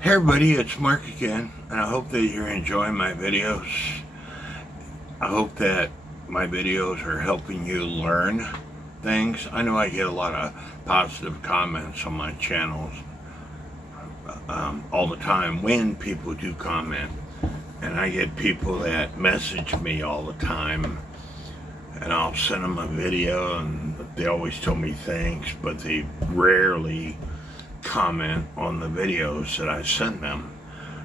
Hey everybody, it's Mark again, and I hope that you're enjoying my videos. I hope that my videos are helping you learn things. I know I get a lot of positive comments on my channels all the time when people do comment. And I get people that message me all the time, and I'll send them a video, and they always tell me thanks, but they rarely comment on the videos that I send them.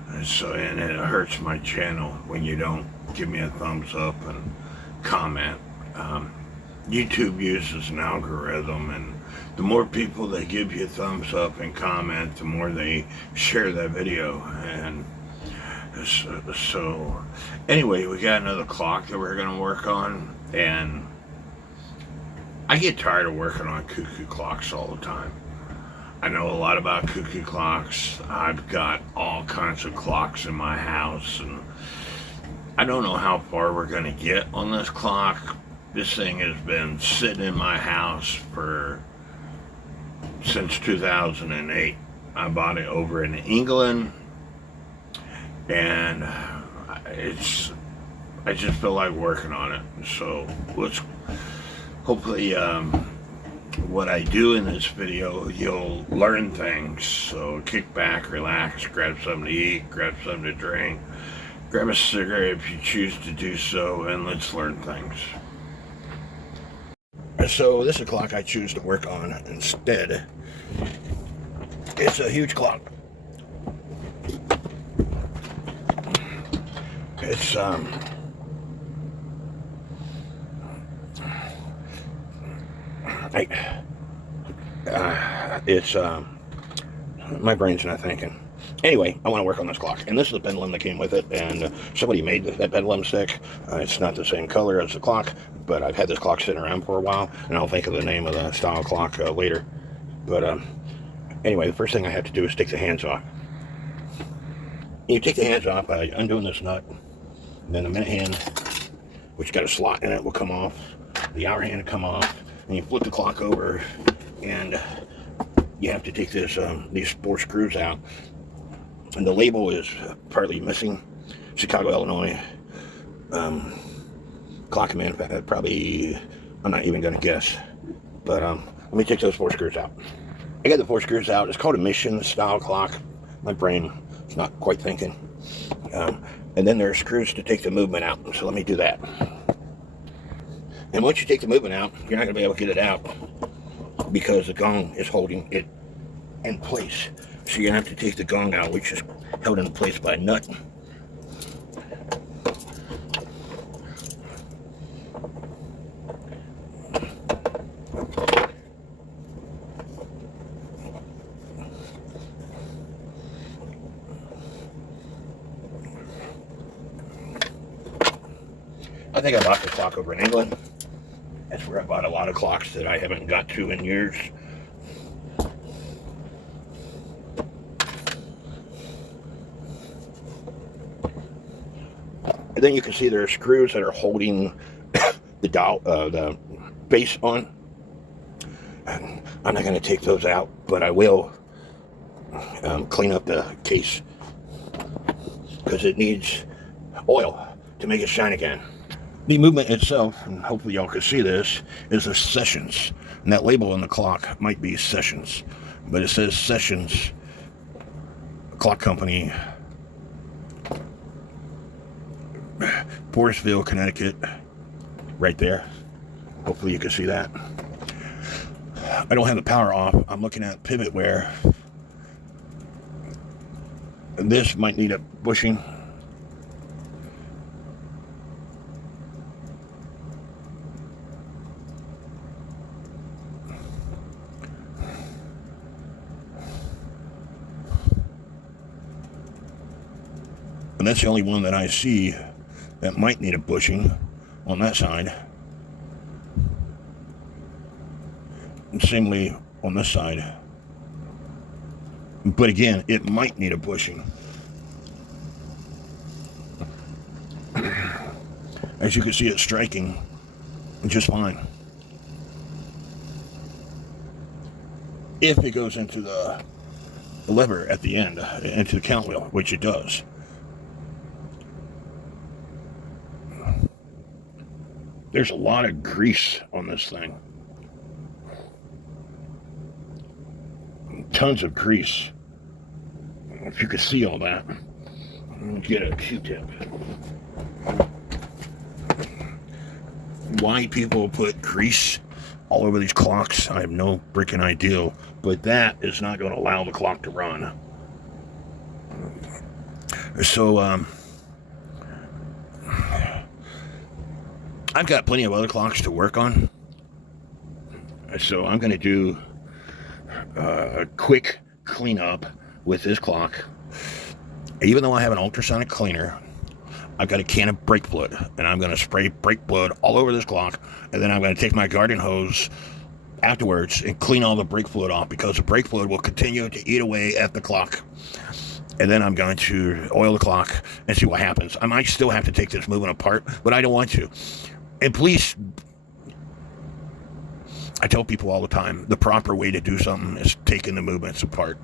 And it hurts my channel when you don't give me a thumbs up and comment. YouTube uses an algorithm, and the more people that give you a thumbs up and comment, the more they share that video. And so anyway, we got another clock that we're going to work on, and I get tired of working on cuckoo clocks all the time. I know a lot about cuckoo clocks. I've got all kinds of clocks in my house, and I don't know how far we're going to get on this clock. This thing has been sitting in my house since 2008. I bought it over in England, and I just feel like working on it. So let's hopefully what I do in this video, you'll learn things. So kick back, relax, grab something to eat, grab something to drink, grab a cigarette if you choose to do so, and let's learn things. So this is a clock I choose to work on instead. It's a huge clock. It's my brain's not thinking. Anyway, I want to work on this clock, and this is the pendulum that came with it, and somebody made that pendulum stick. It's not the same color as the clock, but I've had this clock sitting around for a while, and I'll think of the name of the style clock later. But anyway, the first thing I have to do is take the hands off. You take the hands off by undoing this nut, and then the minute hand, which got a slot in it, will come off. The hour hand will come off, and you flip the clock over, and you have to take these 4 screws out. And the label is partly missing. Chicago, Illinois. Clock manufacturer, probably, I'm not even going to guess. But let me take those 4 screws out. I got the 4 screws out. It's called a mission style clock. My brain is not quite thinking. And then there are screws to take the movement out. So let me do that. And once you take the movement out, you're not going to be able to get it out because the gong is holding it in place. So you're going to have to take the gong out, which is held in place by a nut. I think I bought the clock over in England. That's where I bought a lot of clocks that I haven't got to in years. And then you can see there are screws that are holding the dial, the base on. And I'm not going to take those out, but I will clean up the case because it needs oil to make it shine again. The movement itself, and hopefully y'all can see this, is the sessions. And that label on the clock might be sessions, but it says Sessions Clock Company, Forestville, Connecticut, right there. Hopefully you can see that. I don't have the power off. I'm looking at pivot wear. This might need a bushing. And that's the only one that I see that might need a bushing on that side. And samely on this side. But again, it might need a bushing. As you can see, it's striking just fine. If it goes into the lever at the end into the count wheel, which it does. There's a lot of grease on this thing. Tons of grease. If you could see all that. Get a Q-tip. Why people put grease all over these clocks, I have no freaking idea. But that is not going to allow the clock to run. So, I've got plenty of other clocks to work on. So I'm going to do a quick cleanup with this clock. Even though I have an ultrasonic cleaner, I've got a can of brake fluid, and I'm going to spray brake fluid all over this clock, and then I'm going to take my garden hose afterwards and clean all the brake fluid off, because the brake fluid will continue to eat away at the clock. And then I'm going to oil the clock and see what happens. I might still have to take this movement apart, but I don't want to. And please, I tell people all the time, the proper way to do something is taking the movements apart.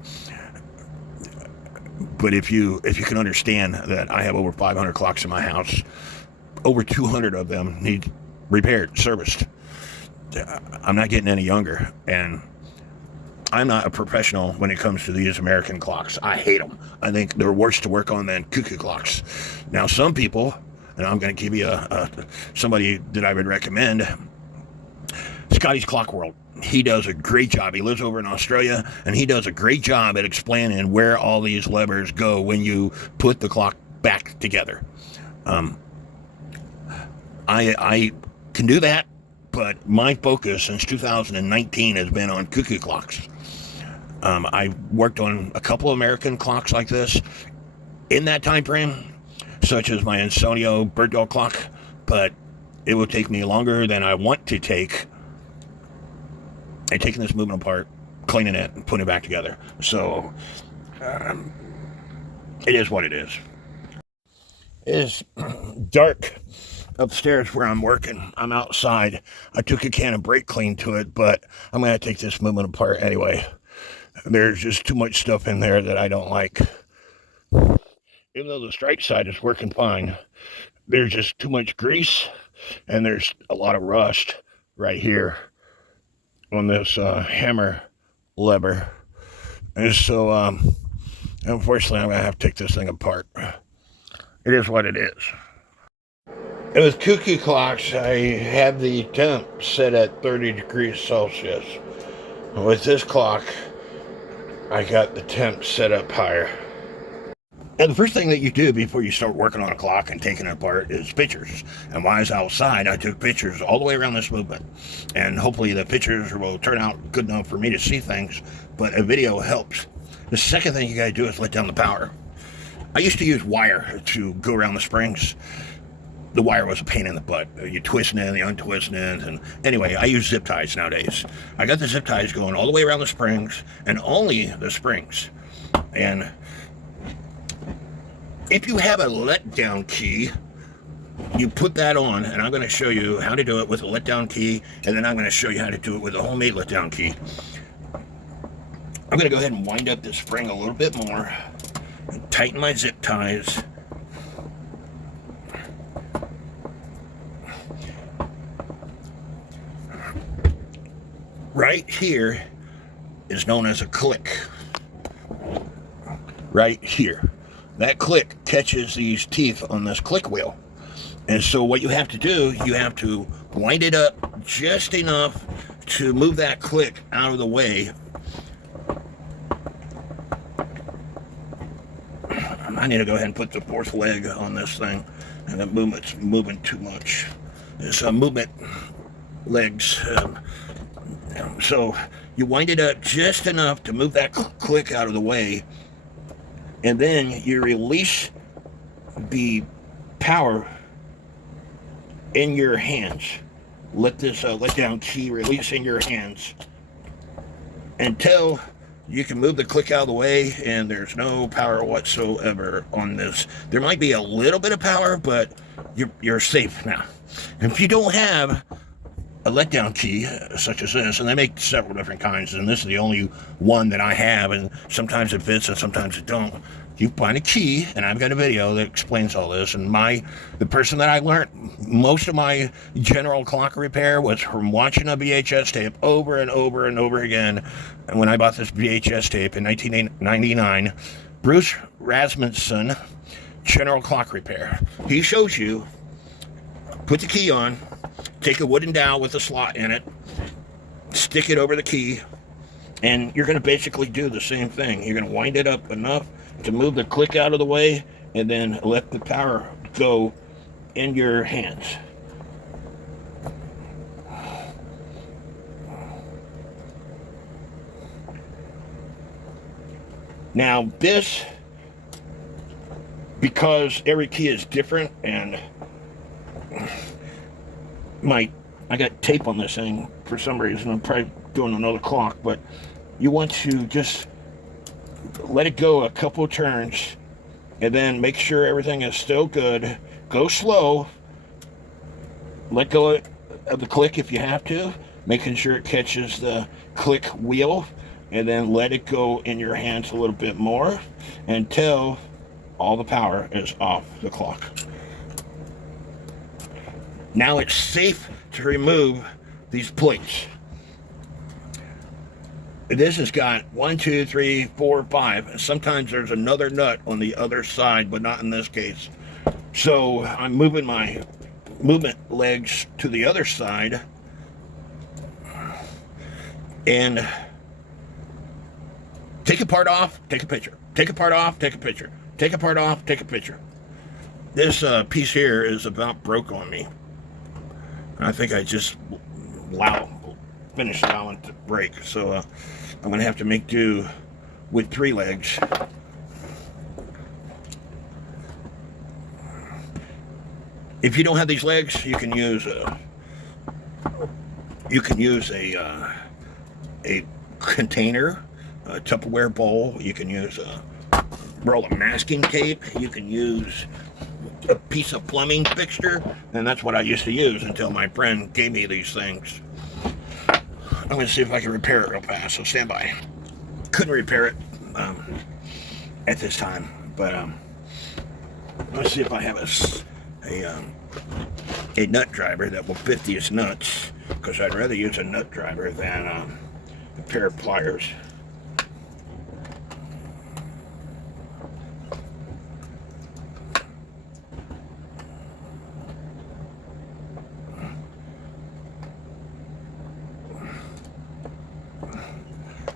But if you can understand that I have over 500 clocks in my house, over 200 of them need repaired, serviced. I'm not getting any younger, and I'm not a professional when it comes to these American clocks. I hate them. I think they're worse to work on than cuckoo clocks. Now, some people, and I'm going to give you somebody that I would recommend, Scotties Clock World. He does a great job. He lives over in Australia, and he does a great job at explaining where all these levers go when you put the clock back together. I can do that, but my focus since 2019 has been on cuckoo clocks. I worked on a couple American clocks like this in that time frame, such as my Insonio bird dog clock, but it will take me longer than I want to take. And taking this movement apart, cleaning it, and putting it back together. So, it is what it is. It is dark upstairs where I'm working. I'm outside. I took a can of brake clean to it, but I'm going to take this movement apart anyway. There's just too much stuff in there that I don't like. Even though the strike side is working fine, there's just too much grease, and there's a lot of rust right here on this hammer lever. And so, unfortunately, I'm going to have to take this thing apart. It is what it is. And with cuckoo clocks, I have the temp set at 30 degrees Celsius. With this clock, I got the temp set up higher. And the first thing that you do before you start working on a clock and taking it apart is pictures. And while I was outside, I took pictures all the way around this movement. And hopefully the pictures will turn out good enough for me to see things, but a video helps. The second thing you gotta do is let down the power. I used to use wire to go around the springs. The wire was a pain in the butt. You twist it, you untwist it, and anyway, I use zip ties nowadays. I got the zip ties going all the way around the springs, and only the springs. And if you have a letdown key, you put that on, and I'm going to show you how to do it with a letdown key, and then I'm going to show you how to do it with a homemade letdown key. I'm going to go ahead and wind up this spring a little bit more, and tighten my zip ties. Right here is known as a click. Right here. That click catches these teeth on this click wheel. And so what you have to do, you have to wind it up just enough to move that click out of the way. I need to go ahead and put the fourth leg on this thing. And the movement's moving too much. It's movement legs. So you wind it up just enough to move that click out of the way. And then you release the power in your hands. Let this let down key release in your hands until you can move the click out of the way, and there's no power whatsoever on this. There might be a little bit of power, but you're safe now. If you don't have a letdown key such as this, and they make several different kinds, and this is the only one that I have, and sometimes it fits and sometimes it don't. You find a key, and I've got a video that explains all this, and the person that I learned most of my general clock repair was from watching a VHS tape over and over and over again. And when I bought this VHS tape in 1999, Bruce Rasmussen, general clock repair, he shows you, put the key on, take a wooden dowel with a slot in it, stick it over the key, and you're going to basically do the same thing. You're going to wind it up enough to move the click out of the way, and then let the power go in your hands. Now this, because every key is different, and I got tape on this thing for some reason. I'm probably doing another clock, but you want to just let it go a couple turns, and then make sure everything is still good. Go slow. Let go of the click if you have to, making sure it catches the click wheel, and then let it go in your hands a little bit more until all the power is off the clock. Now it's safe to remove these plates. This has got 1, 2, 3, 4, 5. And sometimes there's another nut on the other side, but not in this case. So I'm moving my movement legs to the other side, and take a part off, take a picture. Take a part off, take a picture. Take a part off, take a picture. This piece here is about broke on me. I think I just finished allowing it to break, so I'm going to have to make do with 3 legs. If you don't have these legs, you can use a container, a Tupperware bowl. You can use a roll of masking tape. You can use a piece of plumbing fixture, and that's what I used to use until my friend gave me these things. I'm going to see if I can repair it real fast, so stand by. Couldn't repair it at this time, but let's see if I have a nut driver that will fit these nuts, because I'd rather use a nut driver than a pair of pliers.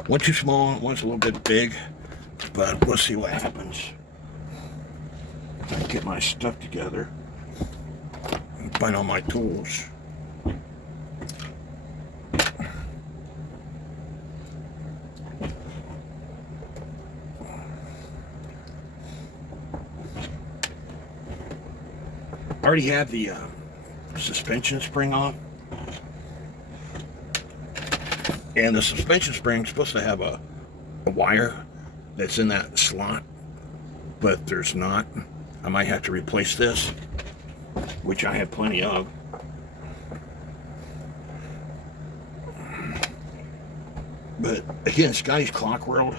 One too small, one's a little bit big, but we'll see what happens. Get my stuff together and find all my tools. I already have the suspension spring off. And the suspension spring is supposed to have a wire that's in that slot, but there's not. I might have to replace this, which I have plenty of. But again, Scotties Clock World,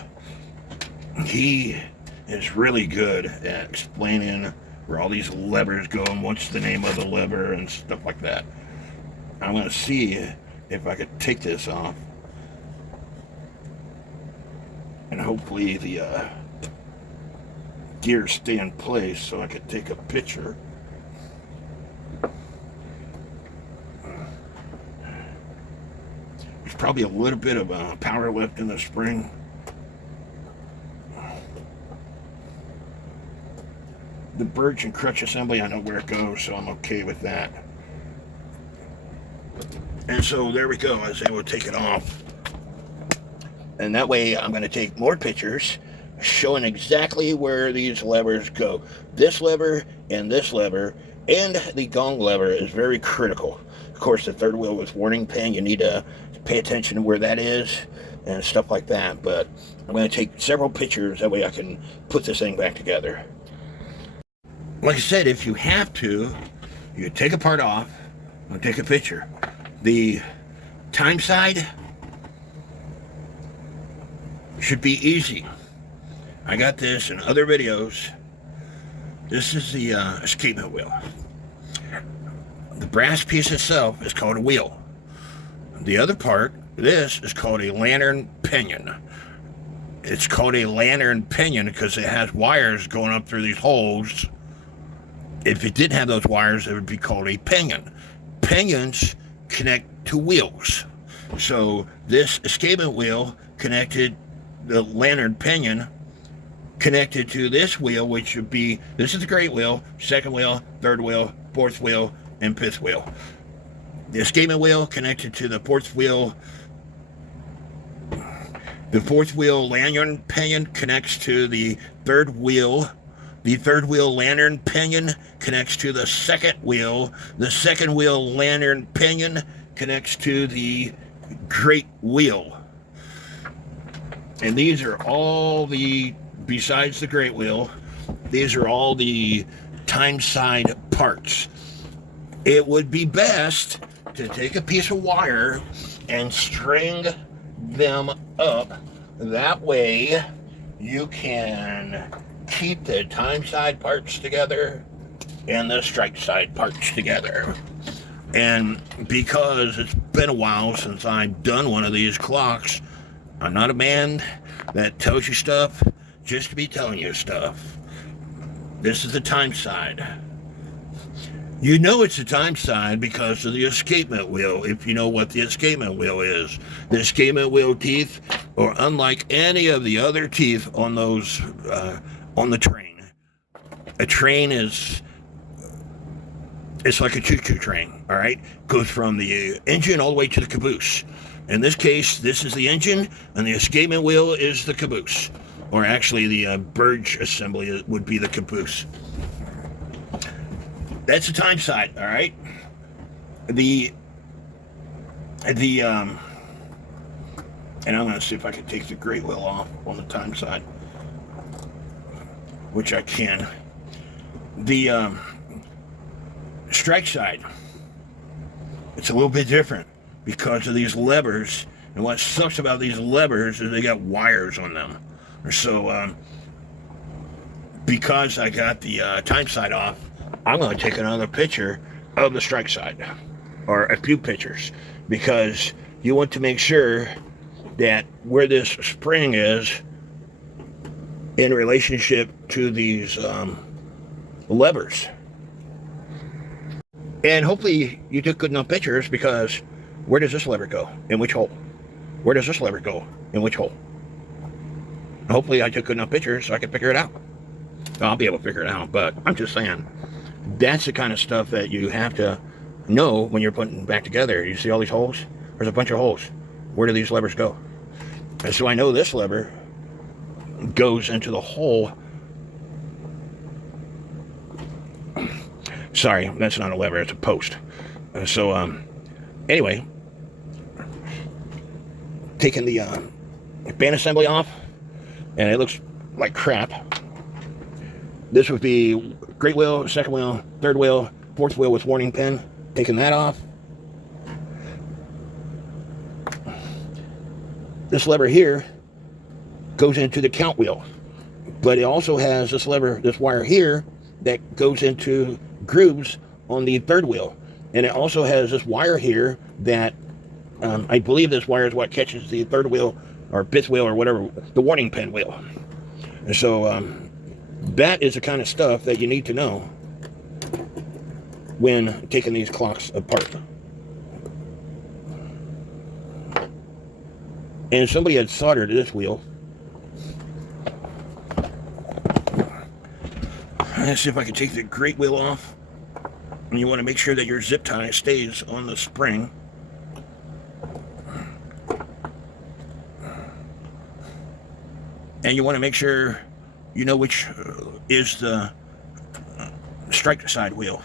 he is really good at explaining where all these levers go and what's the name of the lever and stuff like that. I'm going to see if I could take this off, and hopefully the gears stay in place so I could take a picture. There's probably a little bit of power left in the spring. The birch and crutch assembly, I know where it goes, so I'm okay with that. And so there we go. I was able to take it off. And that way I'm going to take more pictures showing exactly where these levers go. This lever and the gong lever is very critical. Of course, the third wheel with warning pin, you need to pay attention to where that is and stuff like that. But I'm going to take several pictures, that way I can put this thing back together. Like I said, if you have to, you take a part off and take a picture. The time side should be easy. I got this in other videos. This is the escapement wheel. The brass piece itself is called a wheel. The other part, this, is called a lantern pinion. It's called a lantern pinion because it has wires going up through these holes. If it didn't have those wires, it would be called a pinion. Pinions connect to wheels. So this escapement wheel connected, the lantern pinion connected to this wheel, which would be, this is the great wheel, second wheel, third wheel, fourth wheel, and fifth wheel. The escapement wheel connected to the fourth wheel. The fourth wheel lantern pinion connects to the third wheel. The third wheel lantern pinion connects to the second wheel. The second wheel lantern pinion connects to the great wheel. And these are all the, besides the great wheel, these are all the time side parts. It would be best to take a piece of wire and string them up. That way you can keep the time side parts together and the strike side parts together. And because it's been a while since I've done one of these clocks, I'm not a man that tells you stuff just to be telling you stuff. This is the time side. You know it's the time side because of the escapement wheel, if you know what the escapement wheel is. The escapement wheel teeth are unlike any of the other teeth on those, on the train. A train is, it's like a choo-choo train, all right? Goes from the engine all the way to the caboose. In this case, this is the engine, and the escapement wheel is the caboose. Or actually, the Burge assembly would be the caboose. That's the time side, all right? And I'm going to see if I can take the great wheel off on the time side, which I can. The strike side, it's a little bit different because of these levers. And what sucks about these levers is they got wires on them. So, because I got the time side off, I'm going to take another picture of the strike side, or a few pictures, because you want to make sure that where this spring is in relationship to these levers. And hopefully you took good enough pictures, because where does this lever go? In which hole? Where does this lever go? In which hole? Hopefully I took good enough pictures so I can figure it out. I'll be able to figure it out, but I'm just saying, that's the kind of stuff that you have to know when you're putting back together. You see all these holes? There's a bunch of holes. Where do these levers go? And so I know this lever goes into the hole. Sorry, that's not a lever, it's a post. Anyway, taking the band assembly off, and it looks like crap. This would be great wheel, second wheel, third wheel, fourth wheel with warning pin. Taking that off. This lever here goes into the count wheel, but it also has this lever, this wire here, that goes into grooves on the third wheel. And it also has this wire here that, I believe this wire is what catches the third wheel, or fifth wheel, or whatever, the warning pin wheel. And so, that is the kind of stuff that you need to know when taking these clocks apart. And somebody had soldered this wheel. Let's see if I can take the great wheel off. And you want to make sure that your zip tie stays on the spring. And you want to make sure you know which is the strike side wheel.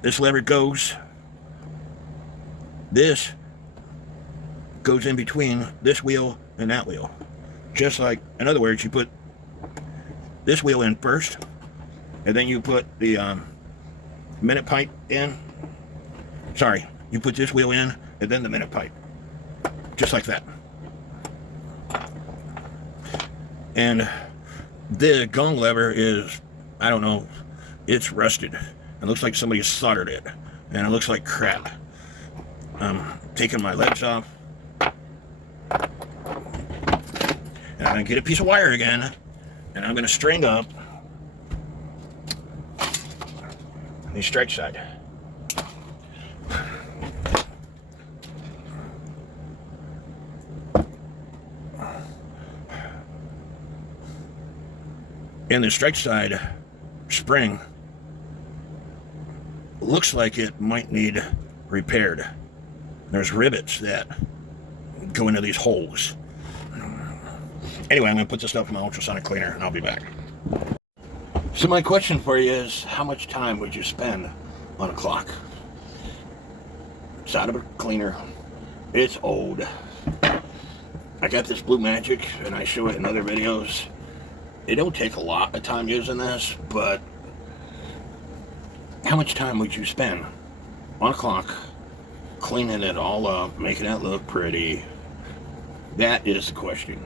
This lever goes. This goes in between this wheel and that wheel. Just like, in other words, you put this wheel in first, and then you put the minute pipe in. Sorry, you put this wheel in and then the minute pipe. Just like that. And the gong lever is, I don't know, it's rusted. It looks like somebody soldered it. And it looks like crap. I'm taking my legs off. And I'm going to get a piece of wire again. And I'm going to string up the strike side. And the strike side spring looks like it might need repaired. There's rivets that go into these holes. Anyway, I'm going to put this stuff in my ultrasonic cleaner and I'll be back. So my question for you is, how much time would you spend on a clock? It's out of a cleaner. It's old. I got this Blue Magic and I show it in other videos. It don't take a lot of time using this, but how much time would you spend on a clock cleaning it all up, making it look pretty? That is the question.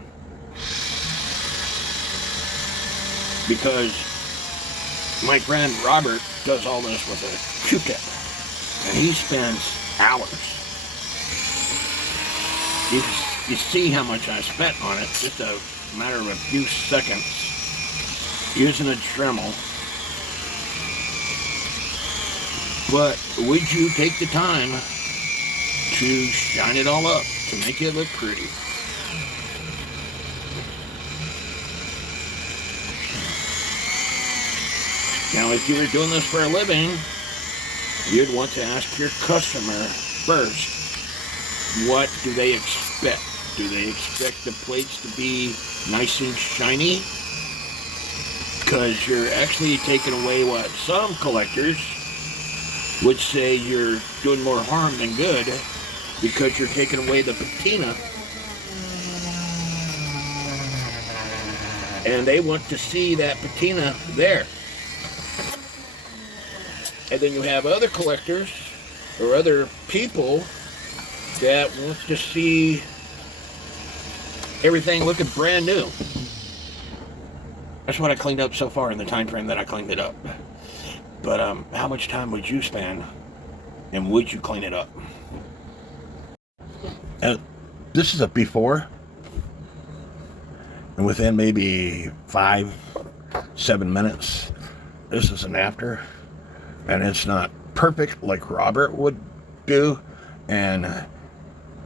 Because my friend Robert does all this with a Q-tip, and he spends hours. You see how much I spent on it, just a matter of a few seconds, using a Dremel. But would you take the time to shine it all up, to make it look pretty? Now, if you were doing this for a living, you'd want to ask your customer first, what do they expect? Do they expect the plates to be nice and shiny? Because you're actually taking away what some collectors would say you're doing more harm than good, because you're taking away the patina. And they want to see that patina there. And then you have other collectors or other people that want to see everything looking brand new. That's what I cleaned up so far in the time frame that I cleaned it up. But how much time would you spend, and would you clean it up? This is a before, and within maybe 5-7 minutes, this is an after. And it's not perfect like Robert would do, and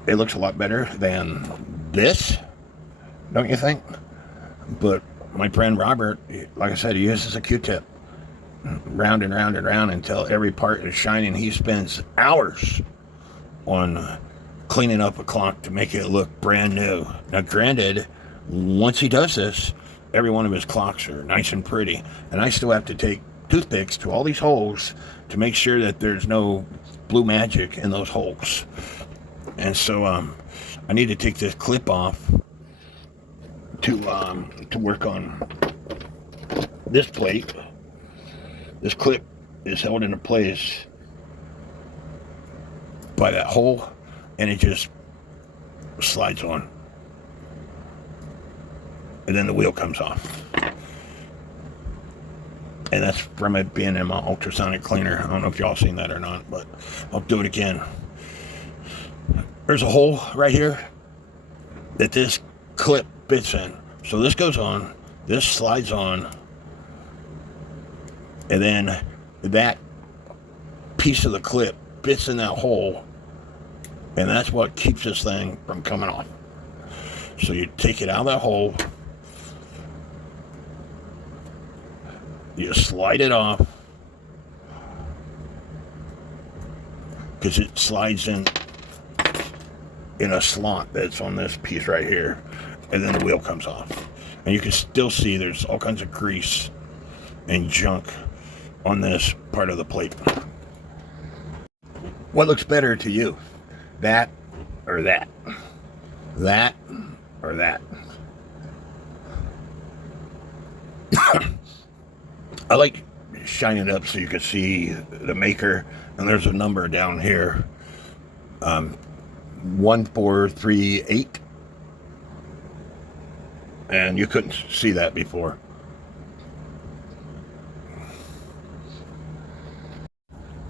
it looks a lot better than this, don't you think? But my friend Robert, like I said, he uses a Q-tip, round and round and round until every part is shining. He spends hours on cleaning up a clock to make it look brand new. Now, granted, once he does this, every one of his clocks are nice and pretty, and I still have to take toothpicks to all these holes to make sure that there's no Blue Magic in those holes. And so I need to take this clip off to work on this plate. This clip is held into place by that hole, and it just slides on, and then the wheel comes off. And that's from it being in my ultrasonic cleaner. I don't know if y'all seen that or not, but I'll do it again. There's a hole right here that this clip fits in. So this goes on, this slides on, and then that piece of the clip fits in that hole, and that's what keeps this thing from coming off. So you take it out of that hole, you slide it off, because it slides in a slot that's on this piece right here, and then the wheel comes off. And you can still see there's all kinds of grease and junk on this part of the plate. What looks better to you? That or that? That or that? I like shine it up so you can see the maker, and there's a number down here, 1438, and you couldn't see that before.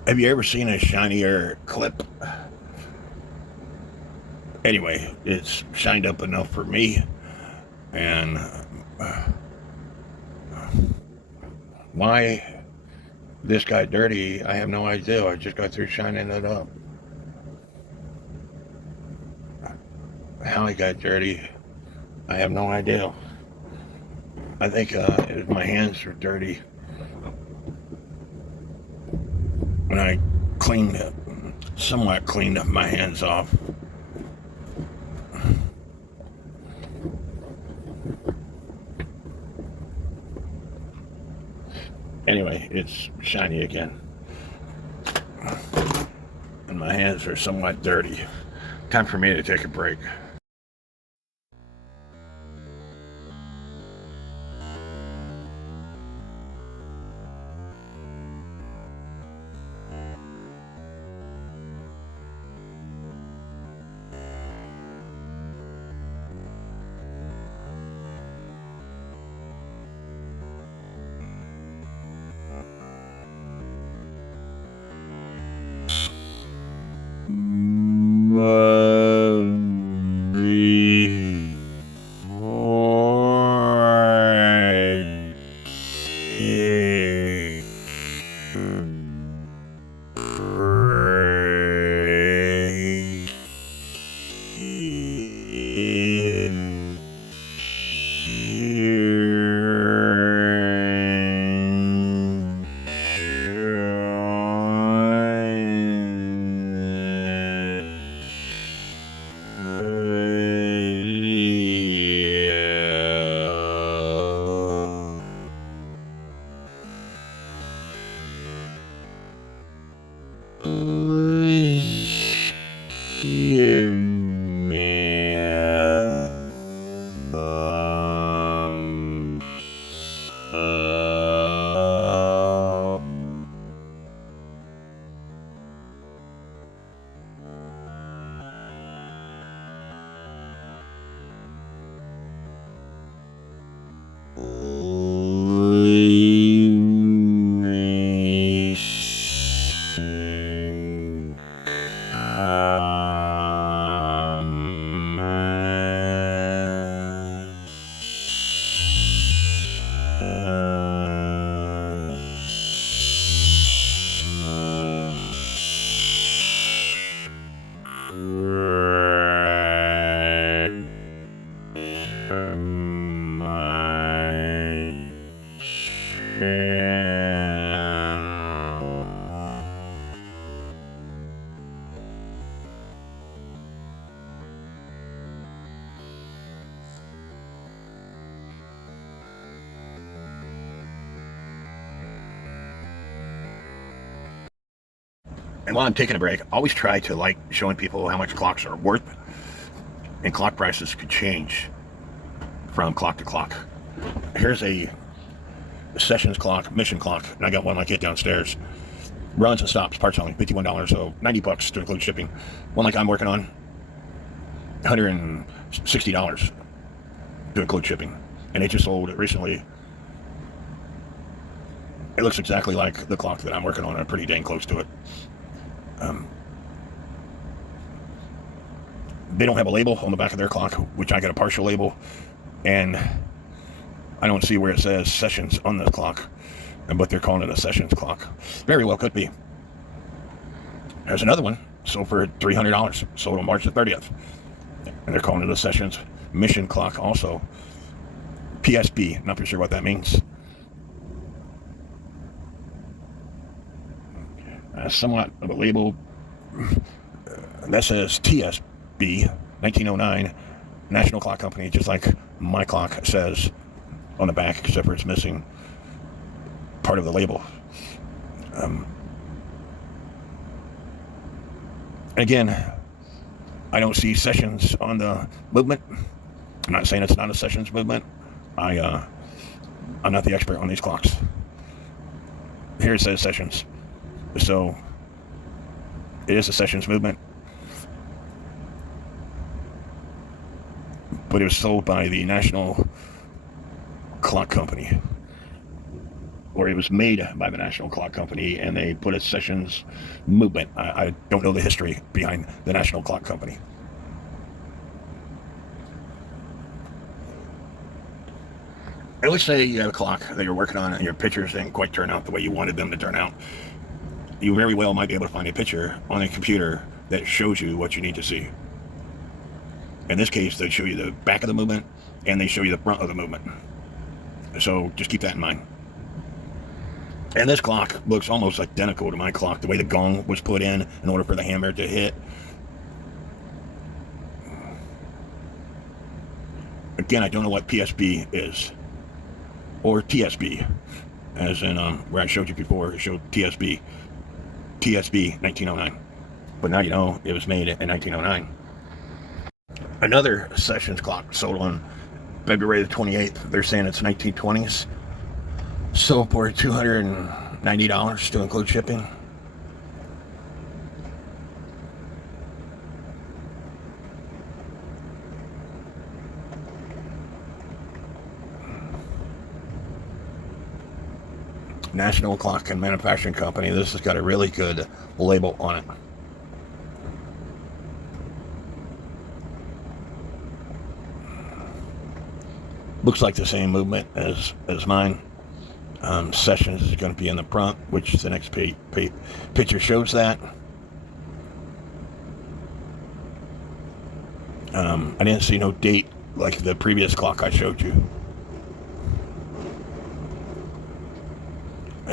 Have you ever seen a shinier clip? Anyway, it's shined up enough for me, and why this got dirty, I have no idea. I just got through shining it up. How it got dirty, I have no idea. I think my hands were dirty when I somewhat cleaned up my hands off. Anyway, it's shiny again. And my hands are somewhat dirty. Time for me to take a break. And while I'm taking a break, I always try to like showing people how much clocks are worth, and clock prices could change from clock to clock. Here's a sessions clock, mission clock, and I got one like it downstairs. Runs and stops, parts only, $51, so $90 to include shipping. One like I'm working on, $160 to include shipping. And it just sold recently. It looks exactly like the clock that I'm working on, and pretty dang close to it. They don't have a label on the back of their clock, which I got a partial label, and I don't see where it says sessions on the clock, but they're calling it a sessions clock. Very well could be. There's another one, sold for $300, sold on March the 30th, and they're calling it a sessions mission clock also. PSB, not for sure what that means. Somewhat of a label that says TSB 1909 National Clock Company, just like my clock says on the back, except for it's missing part of the label. Again, I don't see sessions on the movement. I'm not saying it's not a sessions movement. I'm not the expert on these clocks. Here it says sessions. So it is a sessions movement. But it was sold by the National Clock Company. Or it was made by the National Clock Company, and they put a sessions movement. I don't know the history behind the National Clock Company. And let's say you have a clock that you're working on and your pictures didn't quite turn out the way you wanted them to turn out. You very well might be able to find a picture on a computer that shows you what you need to see. In this case, they show you the back of the movement and they show you the front of the movement. So just keep that in mind. And this clock looks almost identical to my clock, the way the gong was put in order for the hammer to hit. Again, I don't know what PSB is. Or TSB, as in where I showed you before, it showed TSB 1909. But now you know it was made in 1909. Another sessions clock sold on February the 28th. They're saying it's 1920s. Sold for $290 to include shipping. National Clock and Manufacturing Company. This has got a really good label on it. Looks like the same movement as mine. Sessions is going to be in the front, which the next picture shows that. I didn't see no date like the previous clock I showed you.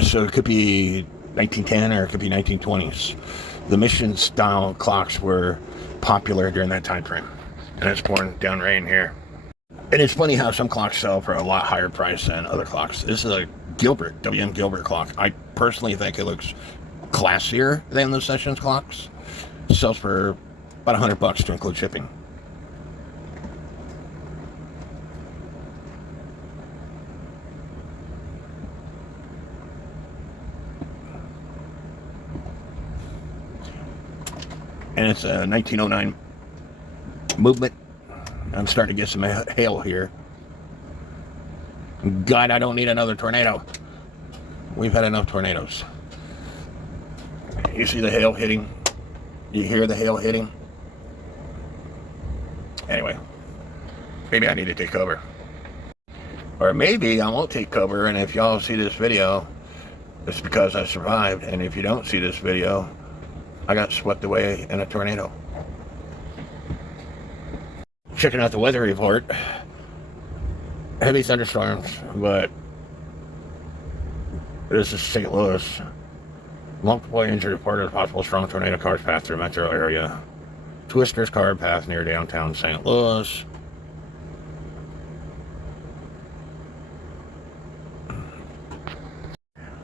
So it could be 1910 or it could be 1920s. The mission style clocks were popular during that time frame. And it's pouring down rain here. And it's funny how some clocks sell for a lot higher price than other clocks. This is a Gilbert, W.M. Gilbert clock. I personally think it looks classier than the Sessions clocks. It sells for about $100 to include shipping. And it's a 1909 movement. I'm starting to get some hail here. God, I don't need another tornado. We've had enough tornadoes. You see the hail hitting? You hear the hail hitting? Anyway, maybe I need to take cover. Or maybe I won't take cover, and if y'all see this video, it's because I survived. And if you don't see this video, I got swept away in a tornado. Checking out the weather report. Heavy thunderstorms, but this is St. Louis. Multiple injured reported, possible strong tornado cars path through metro area. Twister's car path near downtown St. Louis.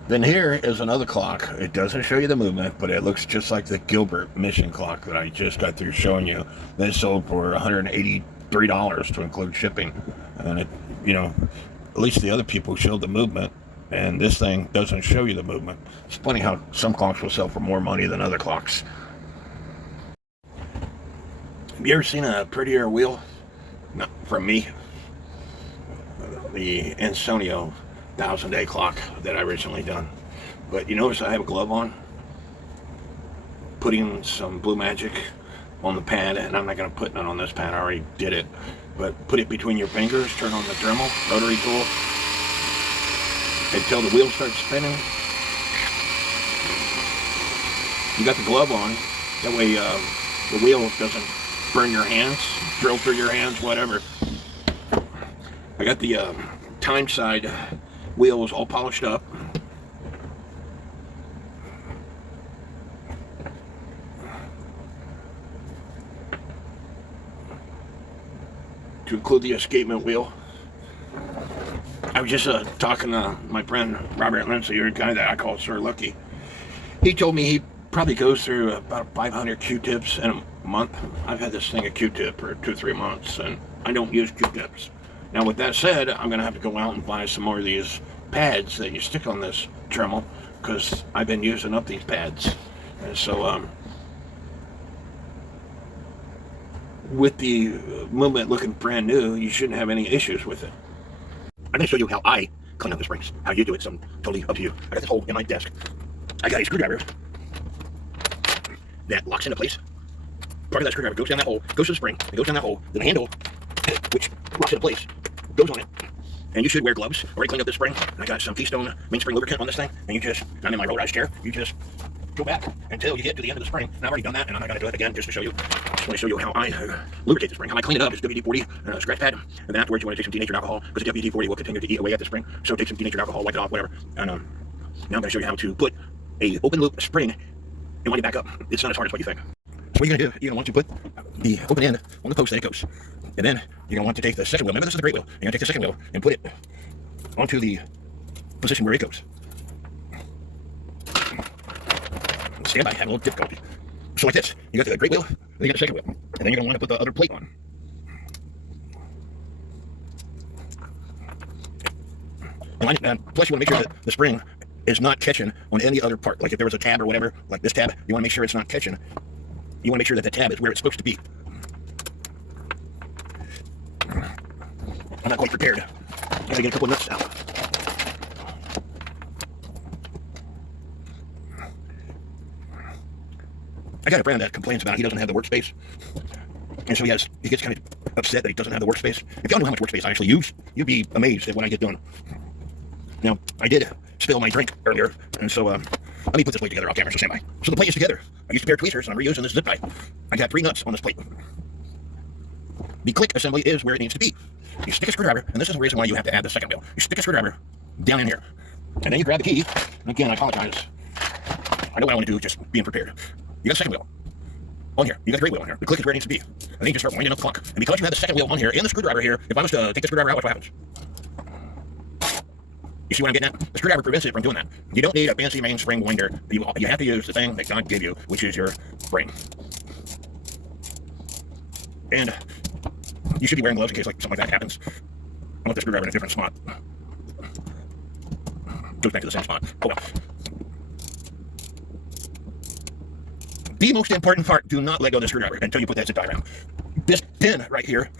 Then here is another clock. It doesn't show you the movement, but it looks just like the Gilbert mission clock that I just got through showing you. They sold for $183 to include shipping. And it, you know, at least the other people showed the movement, and this thing doesn't show you the movement. It's funny how some clocks will sell for more money than other clocks. Have you ever seen a prettier wheel? Not from me. The Insonio 1000-day clock that I recently done. But you notice I have a glove on, putting some Blue Magic on the pad, and I'm not going to put none on this pad, I already did it, but put it between your fingers, turn on the Dremel rotary tool until the wheel starts spinning. You got the glove on, that way the wheel doesn't burn your hands, drill through your hands, whatever. I got the time side wheels all polished up. To include the escapement wheel. I was just talking to my friend Robert Lindsay, a guy that I call Sir Lucky. He told me he probably goes through about 500 Q-tips in a month. I've had this thing a Q-tip for 2-3 months, and I don't use Q-tips. Now, with that said, I'm going to have to go out and buy some more of these pads that you stick on this Dremel because I've been using up these pads. And so with the movement looking brand new, you shouldn't have any issues with it. I'm going to show you how I clean up the springs. How you do it, so totally up to you. I got this hole in my desk. I got a screwdriver that locks into place. Part of that screwdriver goes down that hole, goes to the spring, it goes down that hole, then the handle, which locks into place, goes on it. And you should wear gloves. Already cleaned up this spring. I got some Keystone mainspring lubricant on this thing. And you just, I'm in my rollrized chair, you just go back until you get to the end of the spring. And I've already done that, and I'm not going to do it again just to show you. Just want to show you how I lubricate the spring. How I clean it up is WD-40 scratch pad. And then afterwards, you want to take some denatured alcohol, because the WD-40 will continue to eat away at the spring. So take some denatured alcohol, wipe it off, whatever. And now I'm going to show you how to put a open loop spring and wind it back up. It's not as hard as what you think. So what you're going to do, you're going to want to put the open end on the post that it goes. And then you're going to want to take the second wheel. Remember, this is the great wheel. You're going to take the second wheel and put it onto the position where it goes. Stand by, have a little difficulty. So like this, you got the great wheel, then you got the second wheel, and then you're going to want to put the other plate on. And plus you want to make sure that the spring is not catching on any other part. Like if there was a tab or whatever, like this tab, you want to make sure it's not catching. You want to make sure that the tab is where it's supposed to be. I'm not quite prepared. I gotta get a couple of nuts out. I got a friend that complains about he doesn't have the workspace. And so he gets kind of upset that he doesn't have the workspace. If y'all knew how much workspace I actually use, you'd be amazed at what I get done. Now, I did spill my drink earlier, and so let me put this plate together off camera, so stand by. So the plate is together. I used a pair of tweezers, and I'm reusing this zip tie. I got 3 nuts on this plate. The click assembly is where it needs to be. You stick a screwdriver, and this is the reason why you have to add the second wheel. You stick a screwdriver down in here, and then you grab the key. And again, I apologize. I know what I want to do, just being prepared. You got the second wheel on here. You got the great wheel on here. The click is where it needs to be. And then you just start winding up the clock. And because you have the second wheel on here and the screwdriver here, if I was to take the screwdriver out, watch what happens. You see what I'm getting at? The screwdriver prevents it from doing that. You don't need a fancy mainspring winder. You have to use the thing that God gave you, which is your brain. And you should be wearing gloves in case like something like that happens. I want the screwdriver in a different spot. Goes back to the same spot. Oh well. The most important part, do not let go of the screwdriver until you put that zip tie around. This pin right here,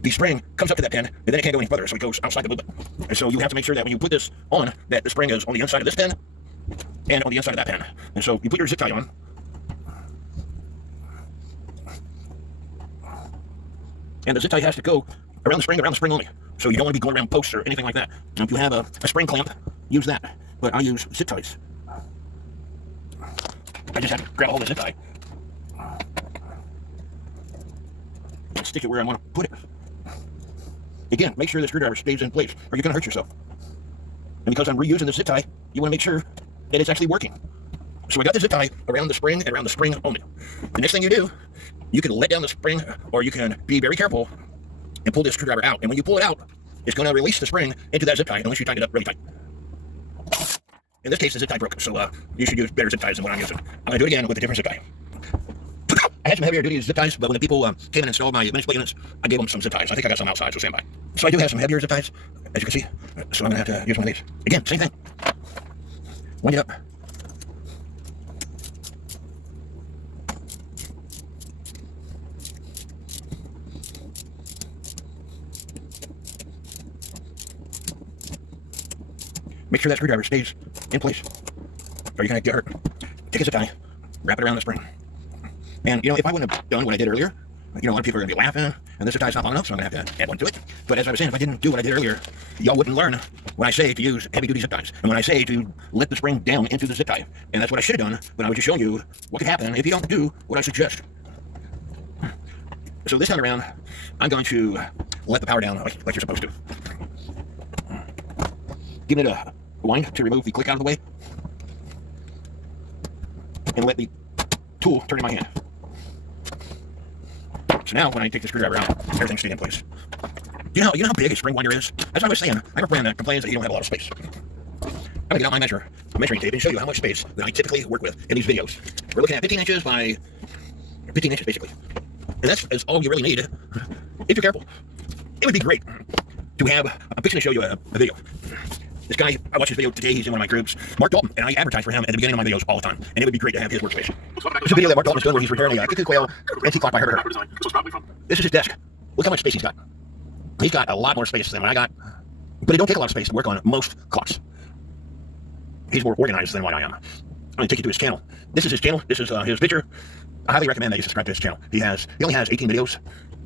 the spring comes up to that pin, and then it can't go any further, so it goes outside the movement. And so you have to make sure that when you put this on, that the spring is on the inside of this pin and on the inside of that pin. And so you put your zip tie on. And the zip tie has to go around the spring only. So you don't want to be going around posts or anything like that. Now, if you have a spring clamp, use that. But I use zip ties. I just have to grab a hold of the zip tie and stick it where I want to put it. Again, make sure the screwdriver stays in place or you're going to hurt yourself. And because I'm reusing the zip tie, you want to make sure that it's actually working. So I got the zip tie around the spring and around the spring only. The next thing you do, you can let down the spring or you can be very careful and pull this screwdriver out. And when you pull it out, it's going to release the spring into that zip tie unless you tighten it up really tight. In this case, the zip tie broke, so you should use better zip ties than what I'm using. I'm going to do it again with a different zip tie. I had some heavier duty zip ties, but when the people came and installed my mini split units, I gave them some zip ties. I think I got some outside, so stand by. So I do have some heavier zip ties, as you can see. So I'm going to have to use one of these. Again, same thing. Wind it up. Make sure that screwdriver stays in place, or you're going to get hurt. Take a zip tie, wrap it around the spring. And, if I wouldn't have done what I did earlier, a lot of people are going to be laughing, and this zip tie's not long enough, so I'm going to have to add one to it. But as I was saying, if I didn't do what I did earlier, y'all wouldn't learn when I say to use heavy-duty zip ties, and when I say to let the spring down into the zip tie. And that's what I should have done, but I was just showing you what could happen if you don't do what I suggest. So this time around, I'm going to let the power down like you're supposed to. Give it a wind to remove the click out of the way, and let the tool turn in my hand. So now when I take the screwdriver out, everything stays in place. You know how big a spring winder is? That's what I was saying. I have a friend that complains that he don't have a lot of space. I'm going to get out my measuring tape and show you how much space that I typically work with in these videos. We're looking at 15 inches by 15 inches basically. And that's all you really need if you're careful. It would be great to have, I'm fixing to show you a video. This guy, I watched his video today. He's in one of my groups, Mark Dalton, and I advertise for him at the beginning of my videos all the time. And it would be great to have his workspace. It's a video that Mark Dalton is doing where he's repairing a cuckoo quail antique clock by Herbert. This is his desk. Look how much space he's got. He's got a lot more space than what I got, but it don't take a lot of space to work on most clocks. He's more organized than what I am. I'm going to take you to his channel. This is his channel. This is his picture. I highly recommend that you subscribe to his channel. He only has 18 videos,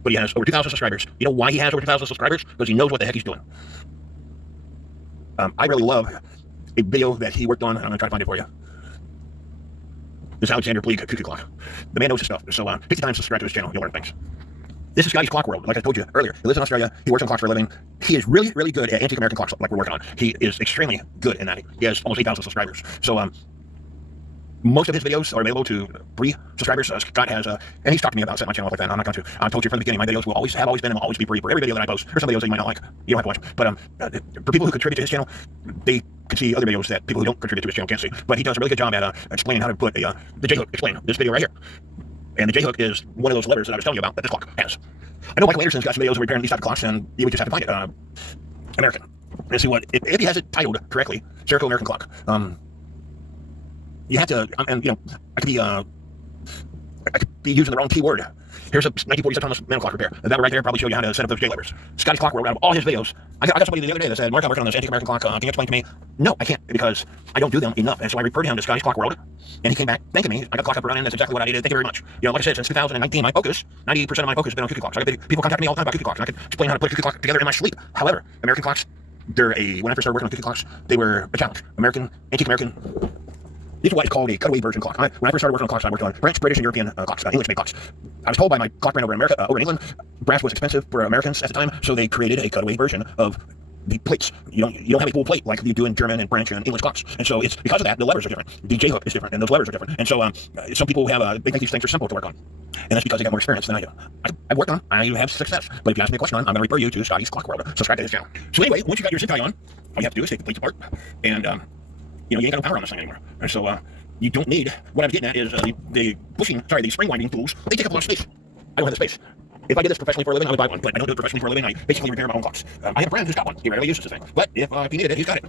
but he has over 2,000 subscribers. You know why he has over 2,000 subscribers? Because he knows what the heck he's doing. I really love a video that he worked on. I'm going to try to find it for you. This is Alexander Bleak Cuckoo Clock. The man knows his stuff. So 50 times subscribe to his channel. You'll learn things. This is Scotties Clock World. Like I told you earlier, he lives in Australia. He works on clocks for a living. He is really, really good at antique American clocks like we're working on. He is extremely good in that. He has almost 8,000 subscribers. So most of his videos are available to free subscribers. Scott has, and he's talked to me about setting my channel up like that. And I'm not going to. I told you from the beginning, my videos will always have been and will always be free for every video that I post. There's some videos that you might not like. You don't have to watch. But for people who contribute to his channel, they can see other videos that people who don't contribute to his channel can't see. But he does a really good job at explaining how to put the J-hook. Explain this video right here. And the J-hook is one of those levers that I was telling you about that this clock has. I know Michael Anderson's got some videos of repairing these type of clocks, and you would just have to find it. American. Let's see what, if he has it titled correctly, Jericho American Clock. You have to, and you know, I could be using the wrong keyword. Here's a 1947 Thomas Mantle clock repair. That right there probably show you how to set up those J levers. Scotties Clock World, out of all his videos, I got somebody the other day that said, Mark, I'm working on this antique American clock. Can you explain to me? No, I can't, because I don't do them enough. And so I referred him to Scotties Clock World, and he came back thanking me. I got clock up and running. That's exactly what I needed. Thank you very much. You know, like I said, since 2019, my focus, 98% of my focus has been on cuckoo clocks. I get people contact me all the time about cuckoo clocks, and I can explain how to put a cuckoo clock together in my sleep. However, American clocks, when I first started working on cuckoo clocks, they were a challenge. Antique American. These are what is called a cutaway version clock. When I first started working on clocks, I worked on French, British, and European clocks, English-made clocks. I was told by my clock brand over in America, over in England, brass was expensive for Americans at the time, so they created a cutaway version of the plates. You don't have a full plate like you do in German and French and English clocks. And so it's because of that, the levers are different. The J-hook is different, and those levers are different. And so some people have, they think these things are simple to work on. And that's because they got more experience than I do. I've worked on them. I have success. But if you ask me a question on, I'm going to refer you to Scotties Clock World. Subscribe to his channel. So anyway, once you got your zip tie on, all you have to do is take the plates apart, and you ain't got no power on this thing anymore. And so you don't need, what I'm getting at is the spring winding tools, they take up a lot of space. I don't have the space. If I did this professionally for a living, I would buy one, but I don't do it professionally for a living. I basically repair my own clocks. I have a friend who's got one. He rarely uses this thing, but if he needed it, he's got it.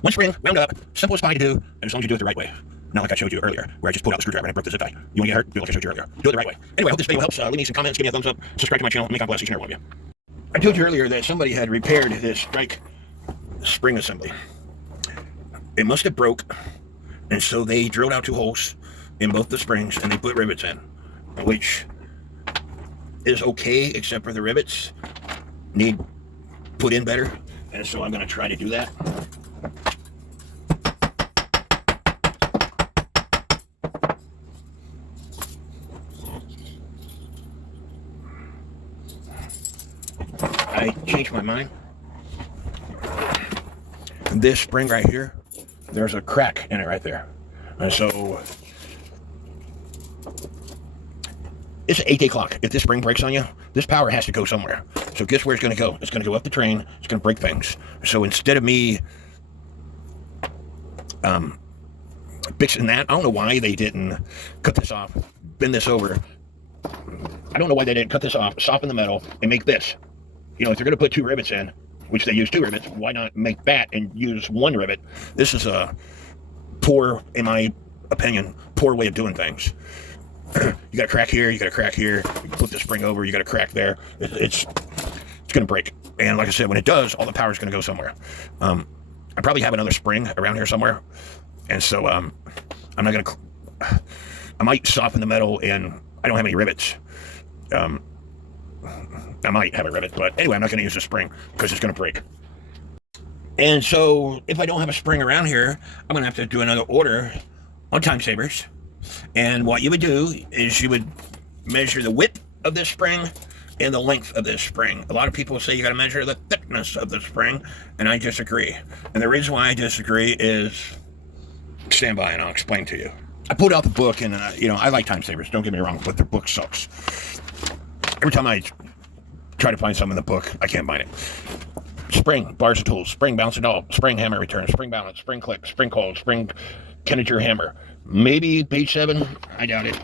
One spring, wound up, simple as pie to do, and as long as you do it the right way. Not like I showed you earlier, where I just pulled out the screwdriver and I broke the zip tie. You want to get hurt? Do it like I showed you earlier. Do it the right way. Anyway, I hope this video helps. Leave me some comments, give me a thumbs up, subscribe to my channel, and may God bless each and every one of you. I told you earlier that somebody had repaired this strike spring assembly. It must have broke, and so they drilled out 2 holes in both the springs, and they put rivets in, which is okay, except for the rivets need put in better, and so I'm going to try to do that. I changed my mind. This spring right here, there's a crack in it right there. And so it's an 8-day clock. If this spring breaks on you, this power has to go somewhere. So guess where it's going to go? It's going to go up the train. It's going to break things. So instead of me fixing that, I don't know why they didn't cut this off, bend this over. I don't know why they didn't cut this off, soften the metal, and make this. You know, if they're going to put 2 rivets in, which they use 2 rivets, why not make that and use 1 rivet? This is a poor, in my opinion, poor way of doing things. You got a crack here, you got a crack here, you flip the spring over, you got a crack there. It's going to break. And like I said, when it does, all the power is going to go somewhere. I probably have another spring around here somewhere. And so I'm not going to, I might soften the metal, and I don't have any rivets. I might have a rivet, but anyway, I'm not going to use the spring because it's going to break. And so if I don't have a spring around here, I'm going to have to do another order on time savers. And what you would do is you would measure the width of this spring and the length of this spring. A lot of people say you got to measure the thickness of the spring, and I disagree. And the reason why I disagree is, stand by and I'll explain to you. I pulled out the book, and I like time savers, don't get me wrong, but their book sucks. Every time I try to find some in the book, I can't find it. Spring, bars and tools, spring balance and all, spring hammer return, spring balance, spring click, spring coil, spring Kenninger hammer. Maybe page 7, I doubt it.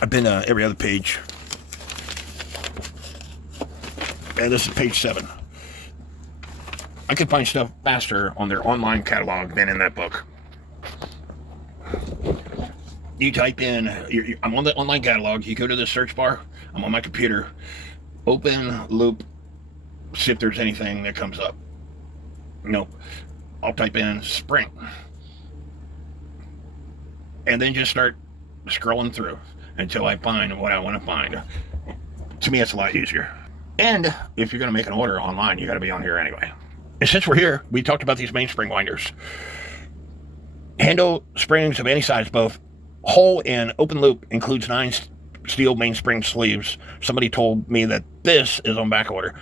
I've been every other page. And this is page 7. I could find stuff faster on their online catalog than in that book. You type in, I'm on the online catalog, you go to the search bar, I'm on my computer, open loop, see if there's anything that comes up. Nope. I'll type in spring. And then just start scrolling through until I find what I want to find. To me, it's a lot easier. And if you're going to make an order online, you got to be on here anyway. And since we're here, we talked about these mainspring winders. Handle springs of any size, both whole and open loop, includes 9 steel mainspring sleeves. Somebody told me that this is on back order.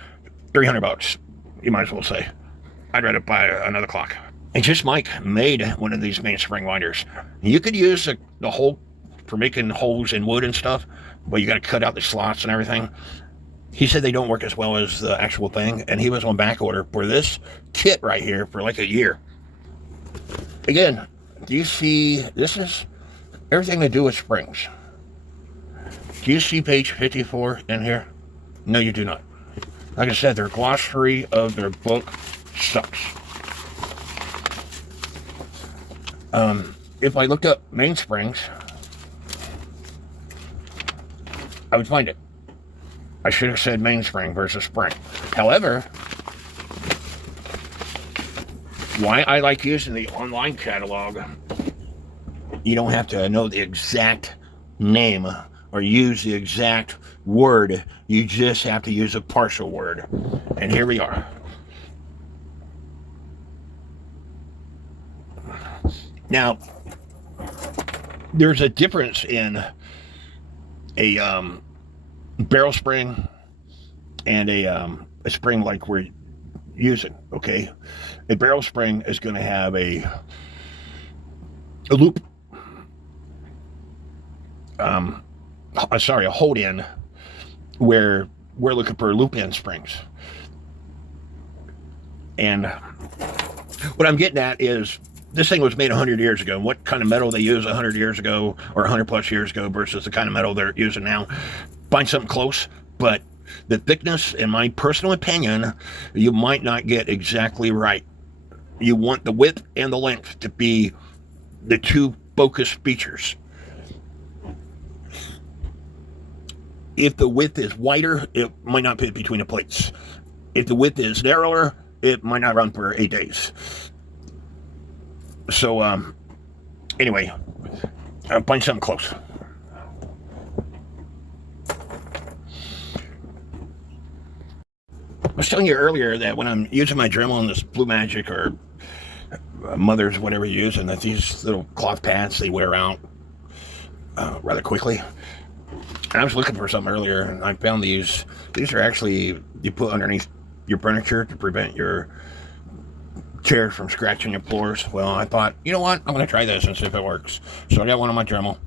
$300, you might as well say. I'd rather buy another clock. And just Mike made one of these mainspring winders. You could use the hole for making holes in wood and stuff, but you got to cut out the slots and everything. He said they don't work as well as the actual thing, and he was on back order for this kit right here for like a year. Again, do you see, this is everything to do with springs. Do you see page 54 in here? No, you do not. Like I said, their glossary of their book sucks. If I looked up mainsprings, I would find it. I should have said mainspring versus spring. However, why I like using the online catalog, you don't have to know the exact name or use the exact word. You just have to use a partial word. And here we are. Now, there's a difference in a barrel spring and a spring like we're using, okay? A barrel spring is going to have a loop, a hold in, where we're looking for loop in springs. And what I'm getting at is, this thing was made 100 years ago. What kind of metal they used 100 years ago or 100 plus years ago versus the kind of metal they're using now. Find something close, but the thickness, in my personal opinion, you might not get exactly right. You want the width and the length to be the two focus features. If the width is wider, it might not fit between the plates. If the width is narrower, it might not run for 8 days. So, anyway, find something close. I was telling you earlier that when I'm using my Dremel on this Blue Magic or Mother's, whatever you're using, that these little cloth pads, they wear out rather quickly. And I was looking for something earlier, and I found these. These are actually, you put underneath your furniture to prevent your chairs from scratching your floors. Well, I thought, you know what? I'm going to try this and see if it works. So I got one on my Dremel.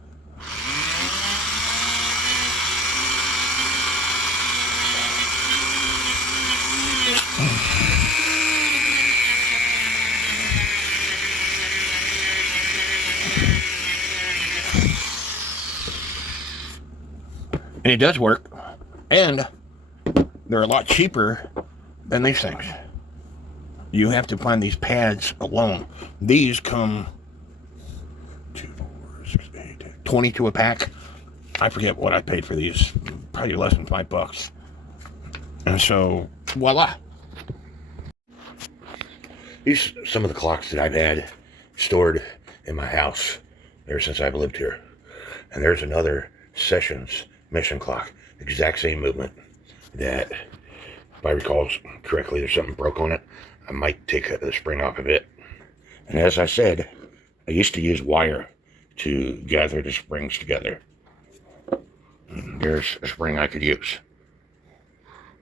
And it does work. And they're a lot cheaper than these things. You have to find these pads alone. These come 2, 4, 6, 8, 22 a pack. I forget what I paid for these. Probably less than $5. And so, voila. These are some of the clocks that I've had stored in my house ever since I've lived here. And there's another Sessions mission clock. Exact same movement. That, if I recall correctly, there's something broke on it. I might take the spring off of it. And as I said, I used to use wire to gather the springs together. There's a spring I could use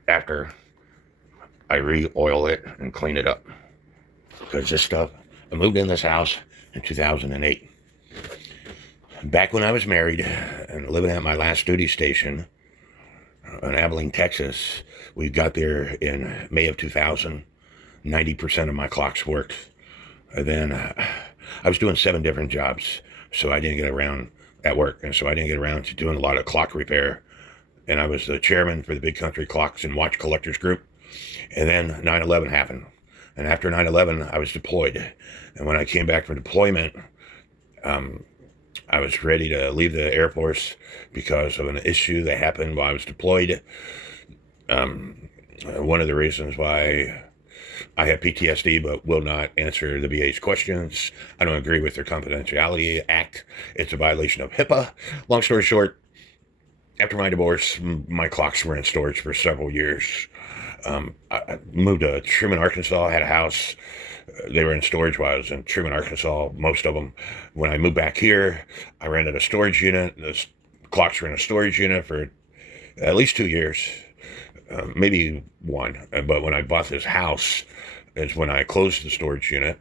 after I re-oil it and clean it up. Because this stuff, I moved in this house in 2008. Back when I was married and living at my last duty station in Abilene, Texas, we got there in May of 2000. 90% of my clocks worked. And then I was doing 7 different jobs, so I didn't get around at work. And so I didn't get around to doing a lot of clock repair and I was the chairman for the Big Country Clocks and Watch Collectors Group. And then 9/11 happened. And after 9/11, I was deployed. And when I came back from deployment, I was ready to leave the Air Force because of an issue that happened while I was deployed. One of the reasons why I have PTSD but will not answer the VA's questions. I don't agree with their Confidentiality Act. It's a violation of HIPAA. Long story short, after my divorce, my clocks were in storage for several years. I moved to Truman, Arkansas. I had a house. They were in storage while I was in Truman, Arkansas, most of them. When I moved back here, I rented a storage unit. The clocks were in a storage unit for at least 2 years, maybe one. But when I bought this house is when I closed the storage unit.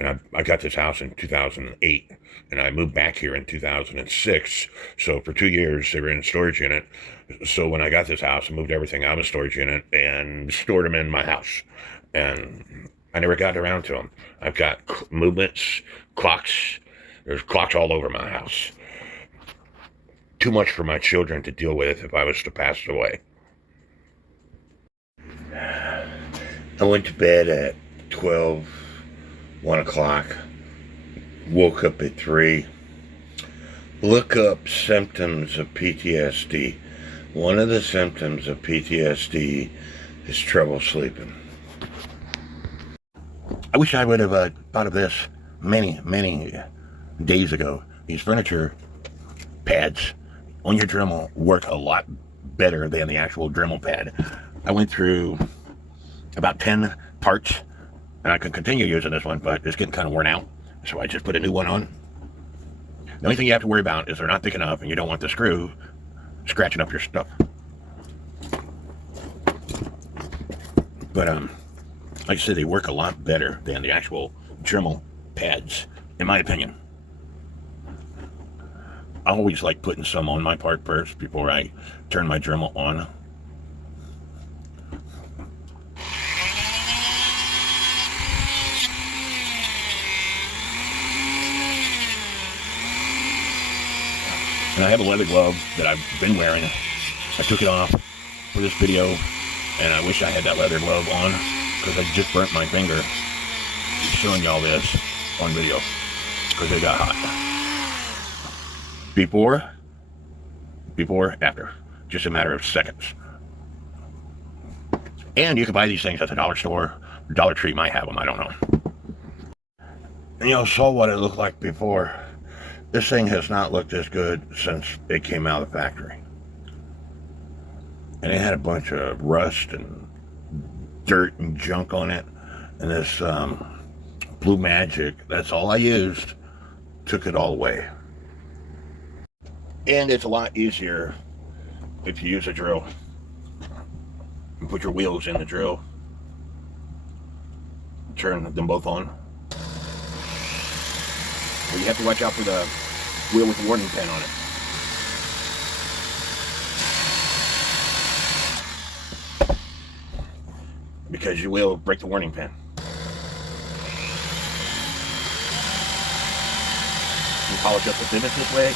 And I got this house in 2008, and I moved back here in 2006. So for 2 years, they were in a storage unit. So when I got this house, I moved everything out of the storage unit and stored them in my house. And I never got around to them. I've got movements, clocks. There's clocks all over my house. Too much for my children to deal with if I was to pass away. I went to bed at 1 o'clock. Woke up at 3. Look up symptoms of PTSD. One of the symptoms of PTSD is trouble sleeping. I wish I would have thought of this many days ago. These furniture pads on your Dremel work a lot better than the actual Dremel pad. I went through about 10 parts, and I can continue using this one, but it's getting kind of worn out, so I just put a new one on. The only thing you have to worry about is they're not thick enough, and you don't want the screw scratching up your stuff. But like I said, they work a lot better than the actual Dremel pads, in my opinion. I always like putting some on my part first before I turn my Dremel on. And I have a leather glove that I've been wearing. I took it off for this video, and I wish I had that leather glove on because I just burnt my finger showing y'all this on video because it got hot. Before, after. Just a matter of seconds. And you can buy these things at the dollar store. Dollar Tree might have them, I don't know. And y'all saw what it looked like before. This thing has not looked as good since it came out of the factory. And it had a bunch of rust and dirt and junk on it. And this Blue Magic, that's all I used, took it all away. And it's a lot easier if you use a drill. You put your wheels in the drill. Turn them both on. But you have to watch out for the wheel with the warning pin on it, because you will break the warning pin. You polish up the divots this way.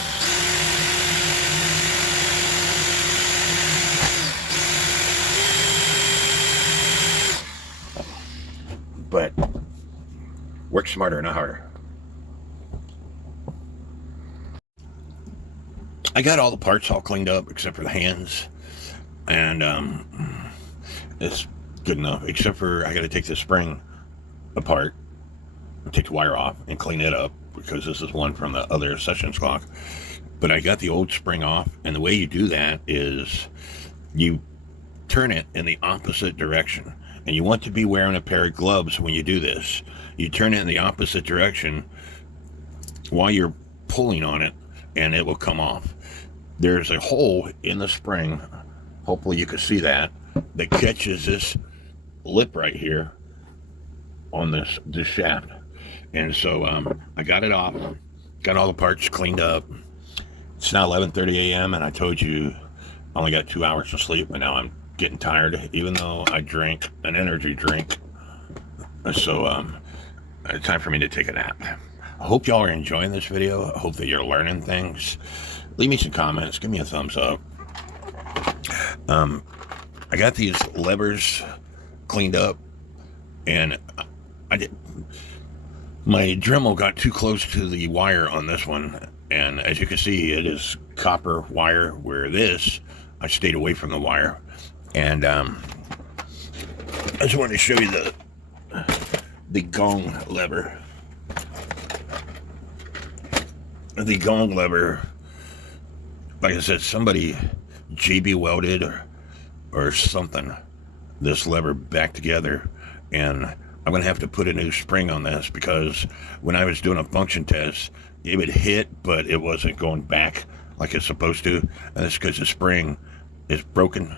But work smarter, not harder. I got all the parts all cleaned up except for the hands, and it's good enough, except for I got to take the spring apart, take the wire off and clean it up, because this is one from the other Sessions clock. But I got the old spring off, and the way you do that is you turn it in the opposite direction. And you want to be wearing a pair of gloves when you do this. You turn it in the opposite direction while you're pulling on it, and it will come off. There's a hole in the spring, hopefully you can see that catches this lip right here on this shaft. And so I got it off, got all the parts cleaned up. It's now 11:30 a.m. and I told you I only got 2 hours of sleep, and now I'm getting tired, even though I drank an energy drink. So it's time for me to take a nap. I hope y'all are enjoying this video. I hope that you're learning things. Leave me some comments. Give me a thumbs up. I got these levers cleaned up, and my Dremel got too close to the wire on this one, and as you can see, it is copper wire, where this, I stayed away from the wire. And I just wanted to show you the gong lever. The gong lever, like I said, somebody JB welded or something this lever back together, and I'm going to have to put a new spring on this, because when I was doing a function test, it would hit, but it wasn't going back like it's supposed to. And that's because the spring is broken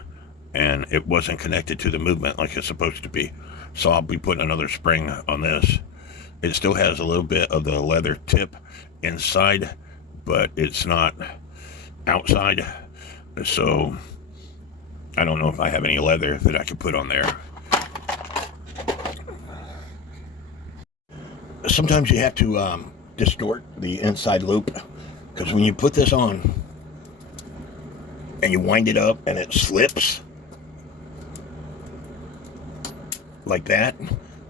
and it wasn't connected to the movement like it's supposed to be. So I'll be putting another spring on this. It still has a little bit of the leather tip inside, but it's not outside. So I don't know if I have any leather that I could put on there. Sometimes you have to distort the inside loop, because when you put this on and you wind it up and it slips like that,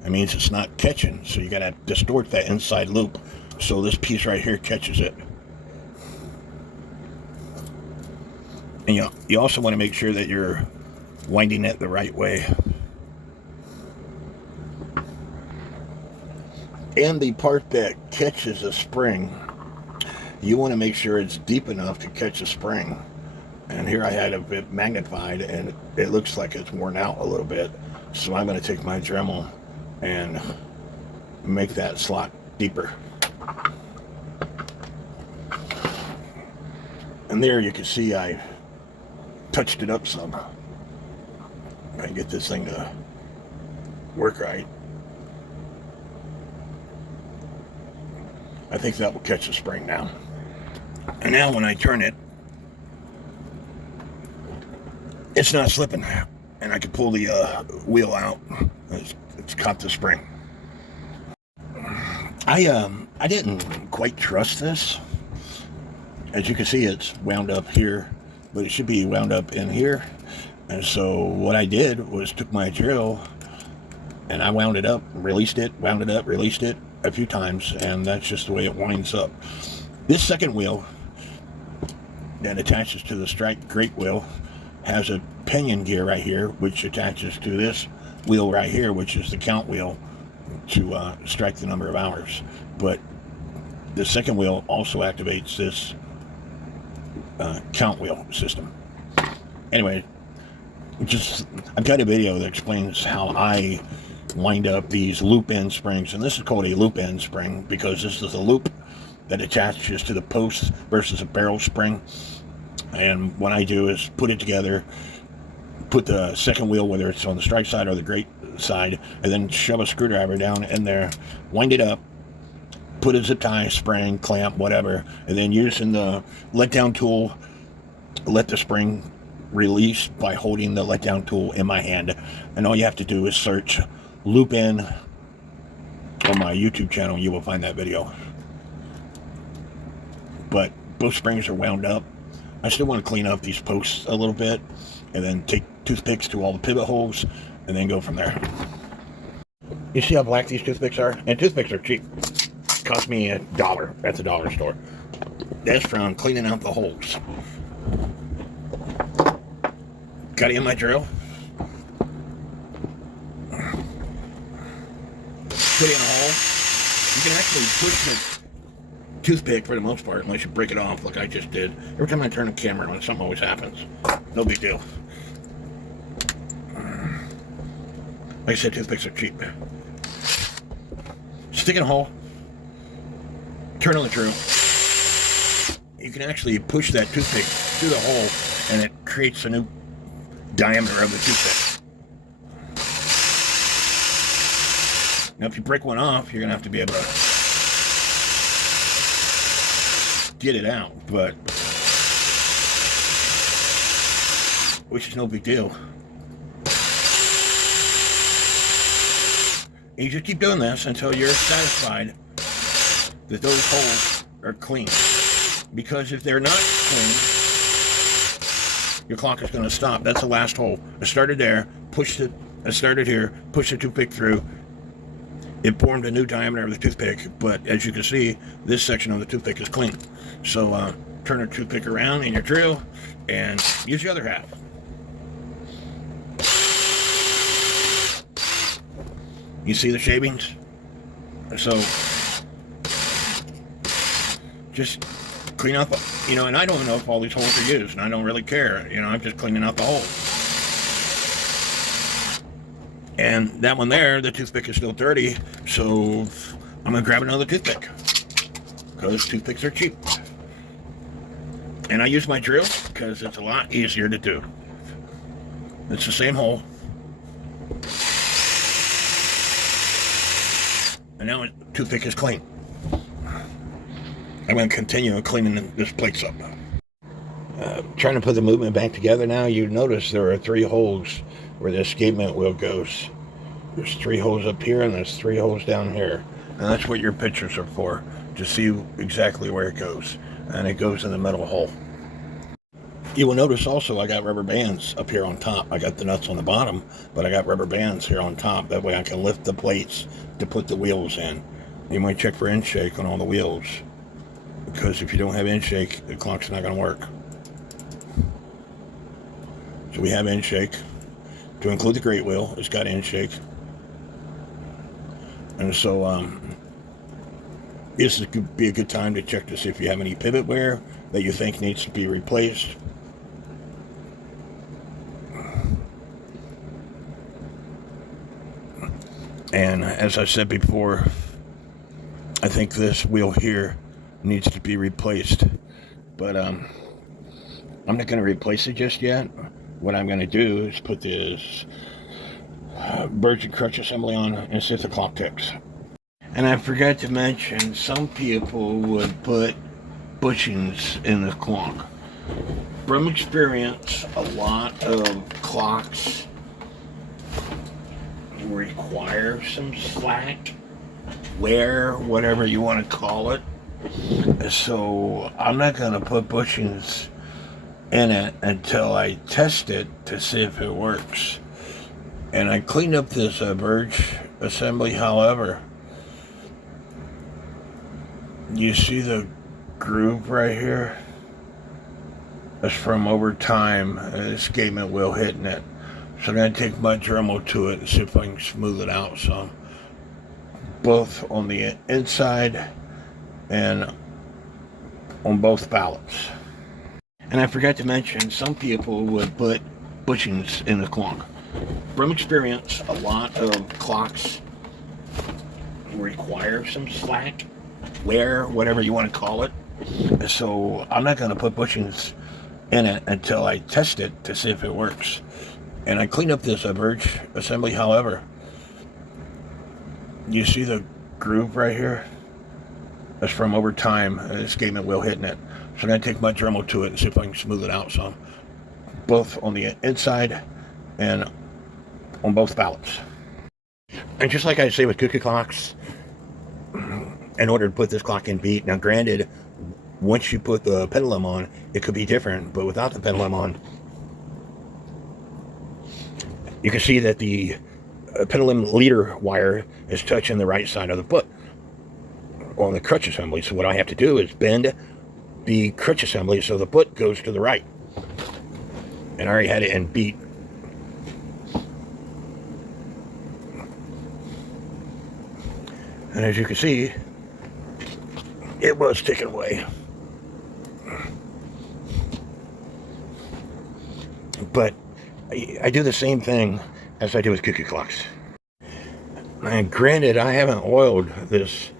it means it's not catching. So you got to distort that inside loop so this piece right here catches it. And you also want to make sure that you're winding it the right way. And the part that catches a spring, you want to make sure it's deep enough to catch a spring. And here I had a bit magnified, and it looks like it's worn out a little bit. So I'm going to take my Dremel and make that slot deeper. And there you can see I touched it up some. I get this thing to work right. I think that will catch the spring now. And now when I turn it, it's not slipping, and I can pull the wheel out. It's caught the spring. I didn't quite trust this. As you can see, it's wound up here, but it should be wound up in here. And so what I did was took my drill and I wound it up, released it, wound it up, released it a few times, and that's just the way it winds up. This second wheel that attaches to the strike grate wheel has a pinion gear right here, which attaches to this wheel right here, which is the count wheel to strike the number of hours. But the second wheel also activates this count wheel system. Anyway, I've got a video that explains how I wind up these loop end springs, and this is called a loop end spring because this is a loop that attaches to the post versus a barrel spring. And what I do is put it together, put the second wheel, whether it's on the strike side or the grate side, and then shove a screwdriver down in there, wind it up, put a zip tie, spring, clamp, whatever, and then using the letdown tool, let the spring release by holding the letdown tool in my hand. And all you have to do is search loop in on my YouTube channel. You will find that video. But both springs are wound up. I still want to clean up these posts a little bit, and then take toothpicks to all the pivot holes, and then go from there. You see how black these toothpicks are? And toothpicks are cheap. Cost me $1 at the dollar store. That's from cleaning out the holes. Got it in my drill. Put it in a hole. You can actually push the toothpick for the most part, unless you break it off like I just did. Every time I turn the camera on, something always happens. No big deal. Like I said, toothpicks are cheap. Stick in a hole. Turn on the drill. You can actually push that toothpick through the hole, and it creates a new diameter of the toothpick. Now, if you break one off, you're going to have to be able to get it out, but which is no big deal. And you just keep doing this until you're satisfied that those holes are clean. Because if they're not clean, your clock is going to stop. That's the last hole. I started there, pushed it, I started here, pushed the toothpick through. It formed a new diameter of the toothpick, but as you can see, this section of the toothpick is clean. So turn the toothpick around in your drill and use the other half. You see the shavings? So just clean up, and I don't know if all these holes are used, and I don't really care. I'm just cleaning out the hole. And that one there, the toothpick is still dirty, so I'm going to grab another toothpick, because toothpicks are cheap. And I use my drill because it's a lot easier to do. It's the same hole. And now the toothpick is clean. I'm going to continue cleaning this place up. Trying to put the movement back together now, you notice there are 3 holes where the escapement wheel goes. There's 3 holes up here and there's 3 holes down here. And that's what your pictures are for, to see exactly where it goes. And it goes in the middle hole. You will notice also I got rubber bands up here on top. I got the nuts on the bottom, but I got rubber bands here on top. That way I can lift the plates to put the wheels in. You might check for end shake on all the wheels, because if you don't have end shake, the clock's not going to work. So we have end shake. To include the great wheel, it's got end shake. And so this could be a good time to check to see if you have any pivot wear that you think needs to be replaced. And as I said before, I think this wheel here needs to be replaced. But I'm not going to replace it just yet. What I'm going to do is put this birch and crutch assembly on and see if the clock ticks. And I forgot to mention, some people would put bushings in the clock. From experience, a lot of clocks require some slack, wear, whatever you want to call it. So I'm not going to put bushings in it until I test it to see if it works. And I cleaned up this birch assembly. However, you see the groove right here? That's from over time, an escapement wheel hitting it. So I'm going to take my Dremel to it and see if I can smooth it out some. Both on the inside and on both pallets. And I forgot to mention, some people would put bushings in the clock. From experience, a lot of clocks require some slack, wear, whatever you want to call it. So I'm not going to put bushings in it until I test it to see if it works. And I cleaned up this birch assembly. However, you see the groove right here? That's from over time, an escapement wheel hitting it. So I'm going to take my Dremel to it and see if I can smooth it out some. Both on the inside and on both pallets. And just like I say with cookie clocks, in order to put this clock in beat, now granted, once you put the pendulum on, it could be different, but without the pendulum on, you can see that the pendulum leader wire is touching the right side of the foot on the crutch assembly. So what I have to do is bend the crutch assembly so the foot goes to the right. And I already had it in beat. And as you can see, it was ticking away. But I do the same thing as I do with cookie clocks. And granted, I haven't oiled this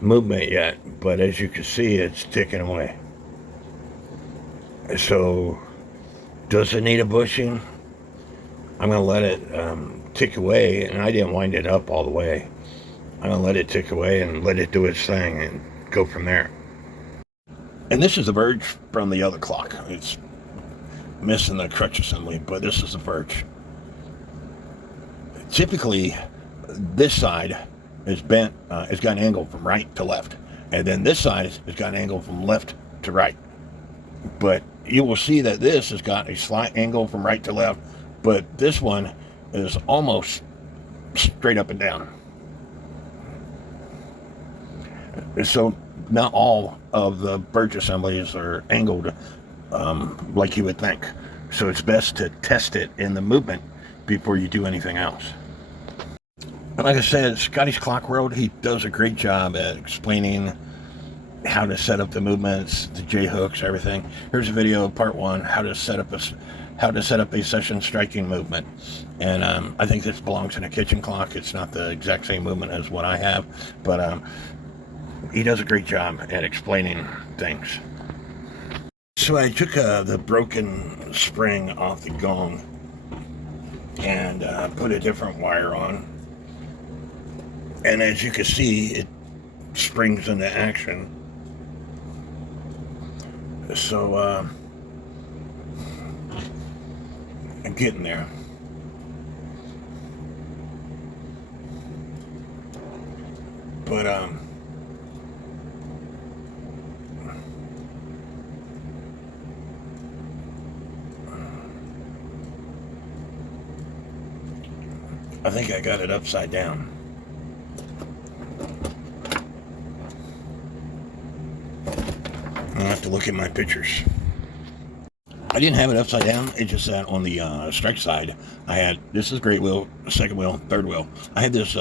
movement yet, but as you can see, it's ticking away. So, does it need a bushing? I'm going to let it tick away, and I didn't wind it up all the way. I'm going to let it tick away and let it do its thing and go from there. And this is the verge from the other clock. It's missing the crutch assembly, but this is the verge. Typically, this side is bent, it's got an angle from right to left. And then this side has got an angle from left to right. But you will see that this has got a slight angle from right to left, but this one is almost straight up and down. So not all of the birch assemblies are angled like you would think. So it's best to test it in the movement before you do anything else. And like I said, Scotties Clock World, he does a great job at explaining how to set up the movements, the J hooks, everything. Here's a video of part 1, how to set up a session striking movement. And I think this belongs in a kitchen clock. It's not the exact same movement as what I have, but he does a great job at explaining things. So I took the broken spring off the gong and put a different wire on. And as you can see, it springs into action. So I'm getting there. But I think I got it upside down. I'll have to look at my pictures. I didn't have it upside down. It just sat on the strike side. I had, this is great wheel, second wheel, third wheel. I had this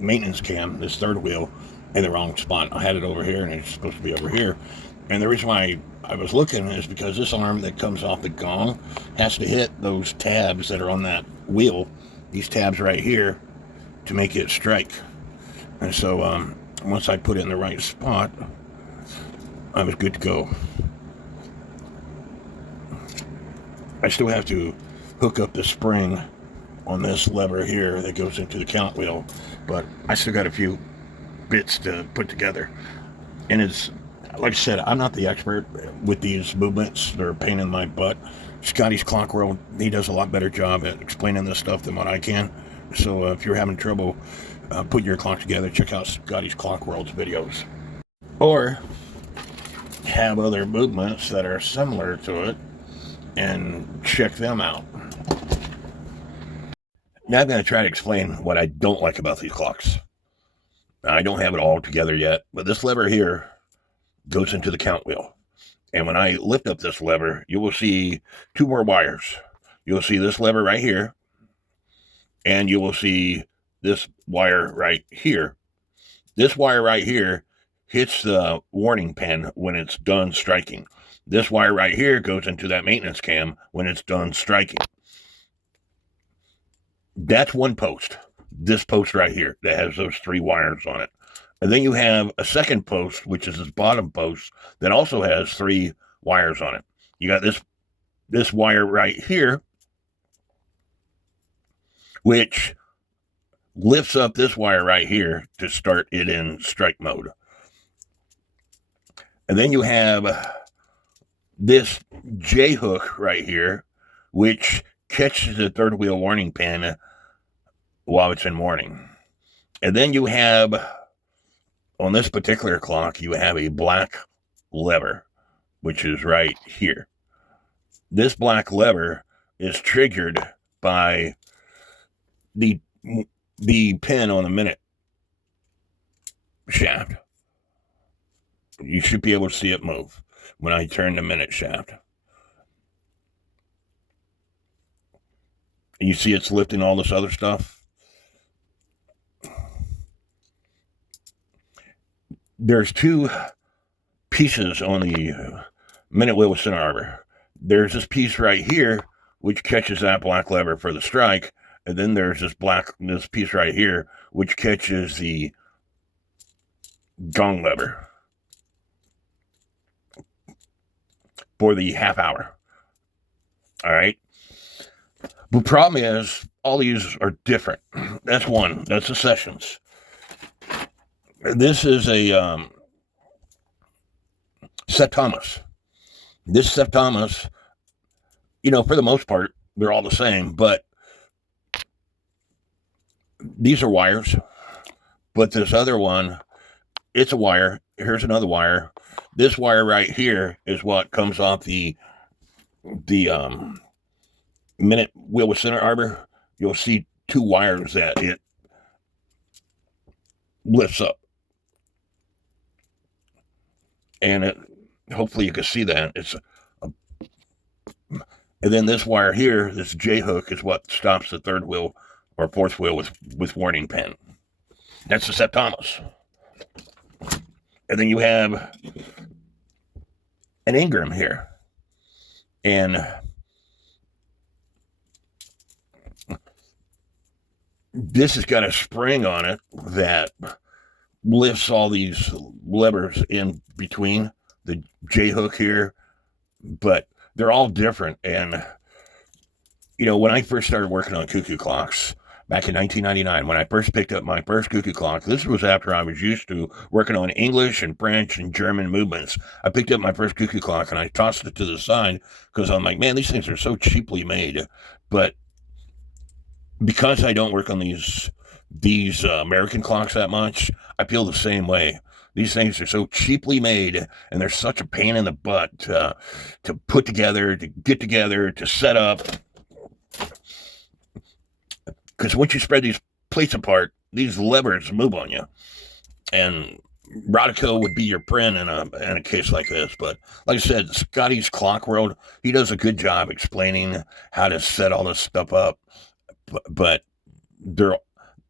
maintenance cam, this third wheel, in the wrong spot. I had it over here, and it's supposed to be over here. And the reason why I was looking is because this arm that comes off the gong has to hit those tabs that are on that wheel, these tabs right here, to make it strike. And so once I put it in the right spot, I was good to go. I still have to hook up the spring on this lever here that goes into the count wheel, but I still got a few bits to put together. And it's, like I said, I'm not the expert with these movements. They're a pain in my butt. Scotties Clock World, he does a lot better job at explaining this stuff than what I can. So if you're having trouble putting your clock together, check out Scotties Clock World's videos. Or have other movements that are similar to it and check them out. Now I'm going to try to explain what I don't like about these clocks. Now, I don't have it all together yet, but this lever here goes into the count wheel. And when I lift up this lever, you will see two more wires. You'll see this lever right here, and you will see this wire right here. This wire right here hits the warning pin when it's done striking. This wire right here goes into that maintenance cam when it's done striking. That's one post. This post right here that has those three wires on it. And then you have a second post, which is this bottom post, that also has three wires on it. You got this wire right here, which lifts up this wire right here to start it in strike mode. And then you have this J hook right here, which catches the third wheel warning pin while it's in warning. And then you have, on this particular clock, you have a black lever, which is right here. This black lever is triggered by the pin on the minute shaft. You should be able to see it move when I turn the minute shaft. You see it's lifting all this other stuff. There's two pieces on the minute wheel with center arbor. There's this piece right here, which catches that black lever for the strike. And then there's this piece right here, which catches the gong lever for the half hour. All right. The problem is all these are different. That's one. That's the sessions. This is a Seth Thomas. This Seth Thomas, for the most part, they're all the same, but these are wires. But this other one, it's a wire. Here's another wire. This wire right here is what comes off the the minute wheel with center arbor, you'll see 2 wires that it lifts up. And it, hopefully you can see that. And then this wire here, this J hook, is what stops the 3rd wheel or 4th wheel with warning pin. That's the Septimus. And then you have an Ingram here. And this has got a spring on it that lifts all these levers in between the J hook here, but they're all different. And, you know, when I first started working on cuckoo clocks back in 1999, when I first picked up my first cuckoo clock, this was after I was used to working on English and French and German movements. I picked up my first cuckoo clock and I tossed it to the side because I'm like, man, these things are so cheaply made. But because I don't work on these American clocks that much, I feel the same way. These things are so cheaply made, and they're such a pain in the butt to put together, to get together, to set up. Because once you spread these plates apart, these levers move on you. And Rodico would be your friend in a case like this. But like I said, Scotties Clock World, he does a good job explaining how to set all this stuff up. But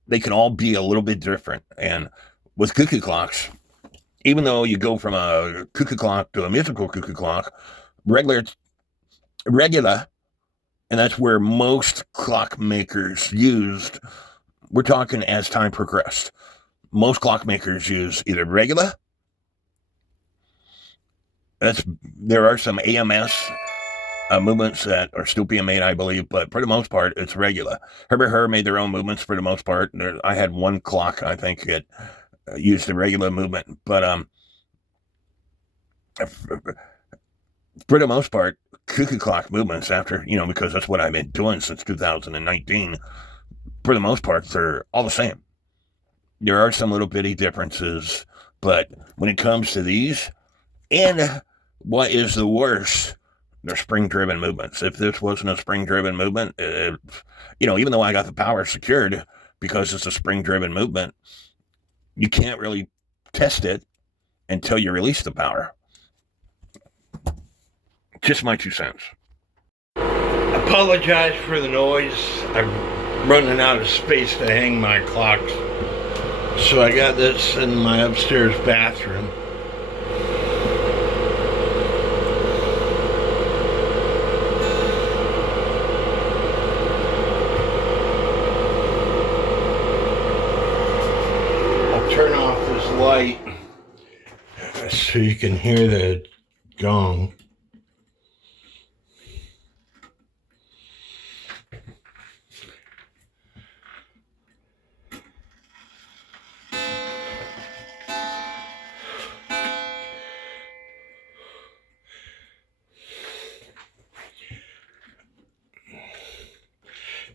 they can all be a little bit different. And with cuckoo clocks, even though you go from a cuckoo clock to a musical cuckoo clock, regular, and that's where most clock makers used, we're talking as time progressed. Most clock makers use either regular, there are some AMS movements that are still being made, I believe, but for the most part, it's regular. Herbert Hur made their own movements for the most part. I had one clock, I think, that used the regular movement, but for the most part, cuckoo clock movements after, you know, because that's what I've been doing since 2019, for the most part, they're all the same. There are some little bitty differences, but when it comes to these, and what is the worst, they're spring-driven movements. If this wasn't a spring-driven movement, you know, even though I got the power secured because it's a spring-driven movement, you can't really test it until you release the power. Just my 2 cents. Apologize for the noise. I'm running out of space to hang my clocks. So I got this in my upstairs bathroom. Turn off this light so you can hear the gong.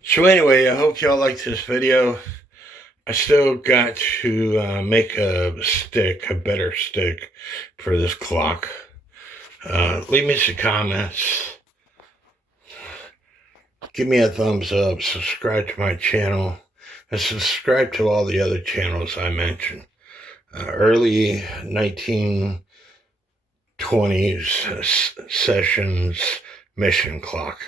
So anyway, I hope y'all liked this video. I still got to make a better stick for this clock. Leave me some comments. Give me a thumbs up. Subscribe to my channel. And subscribe to all the other channels I mentioned. Early 1920s sessions mission clock.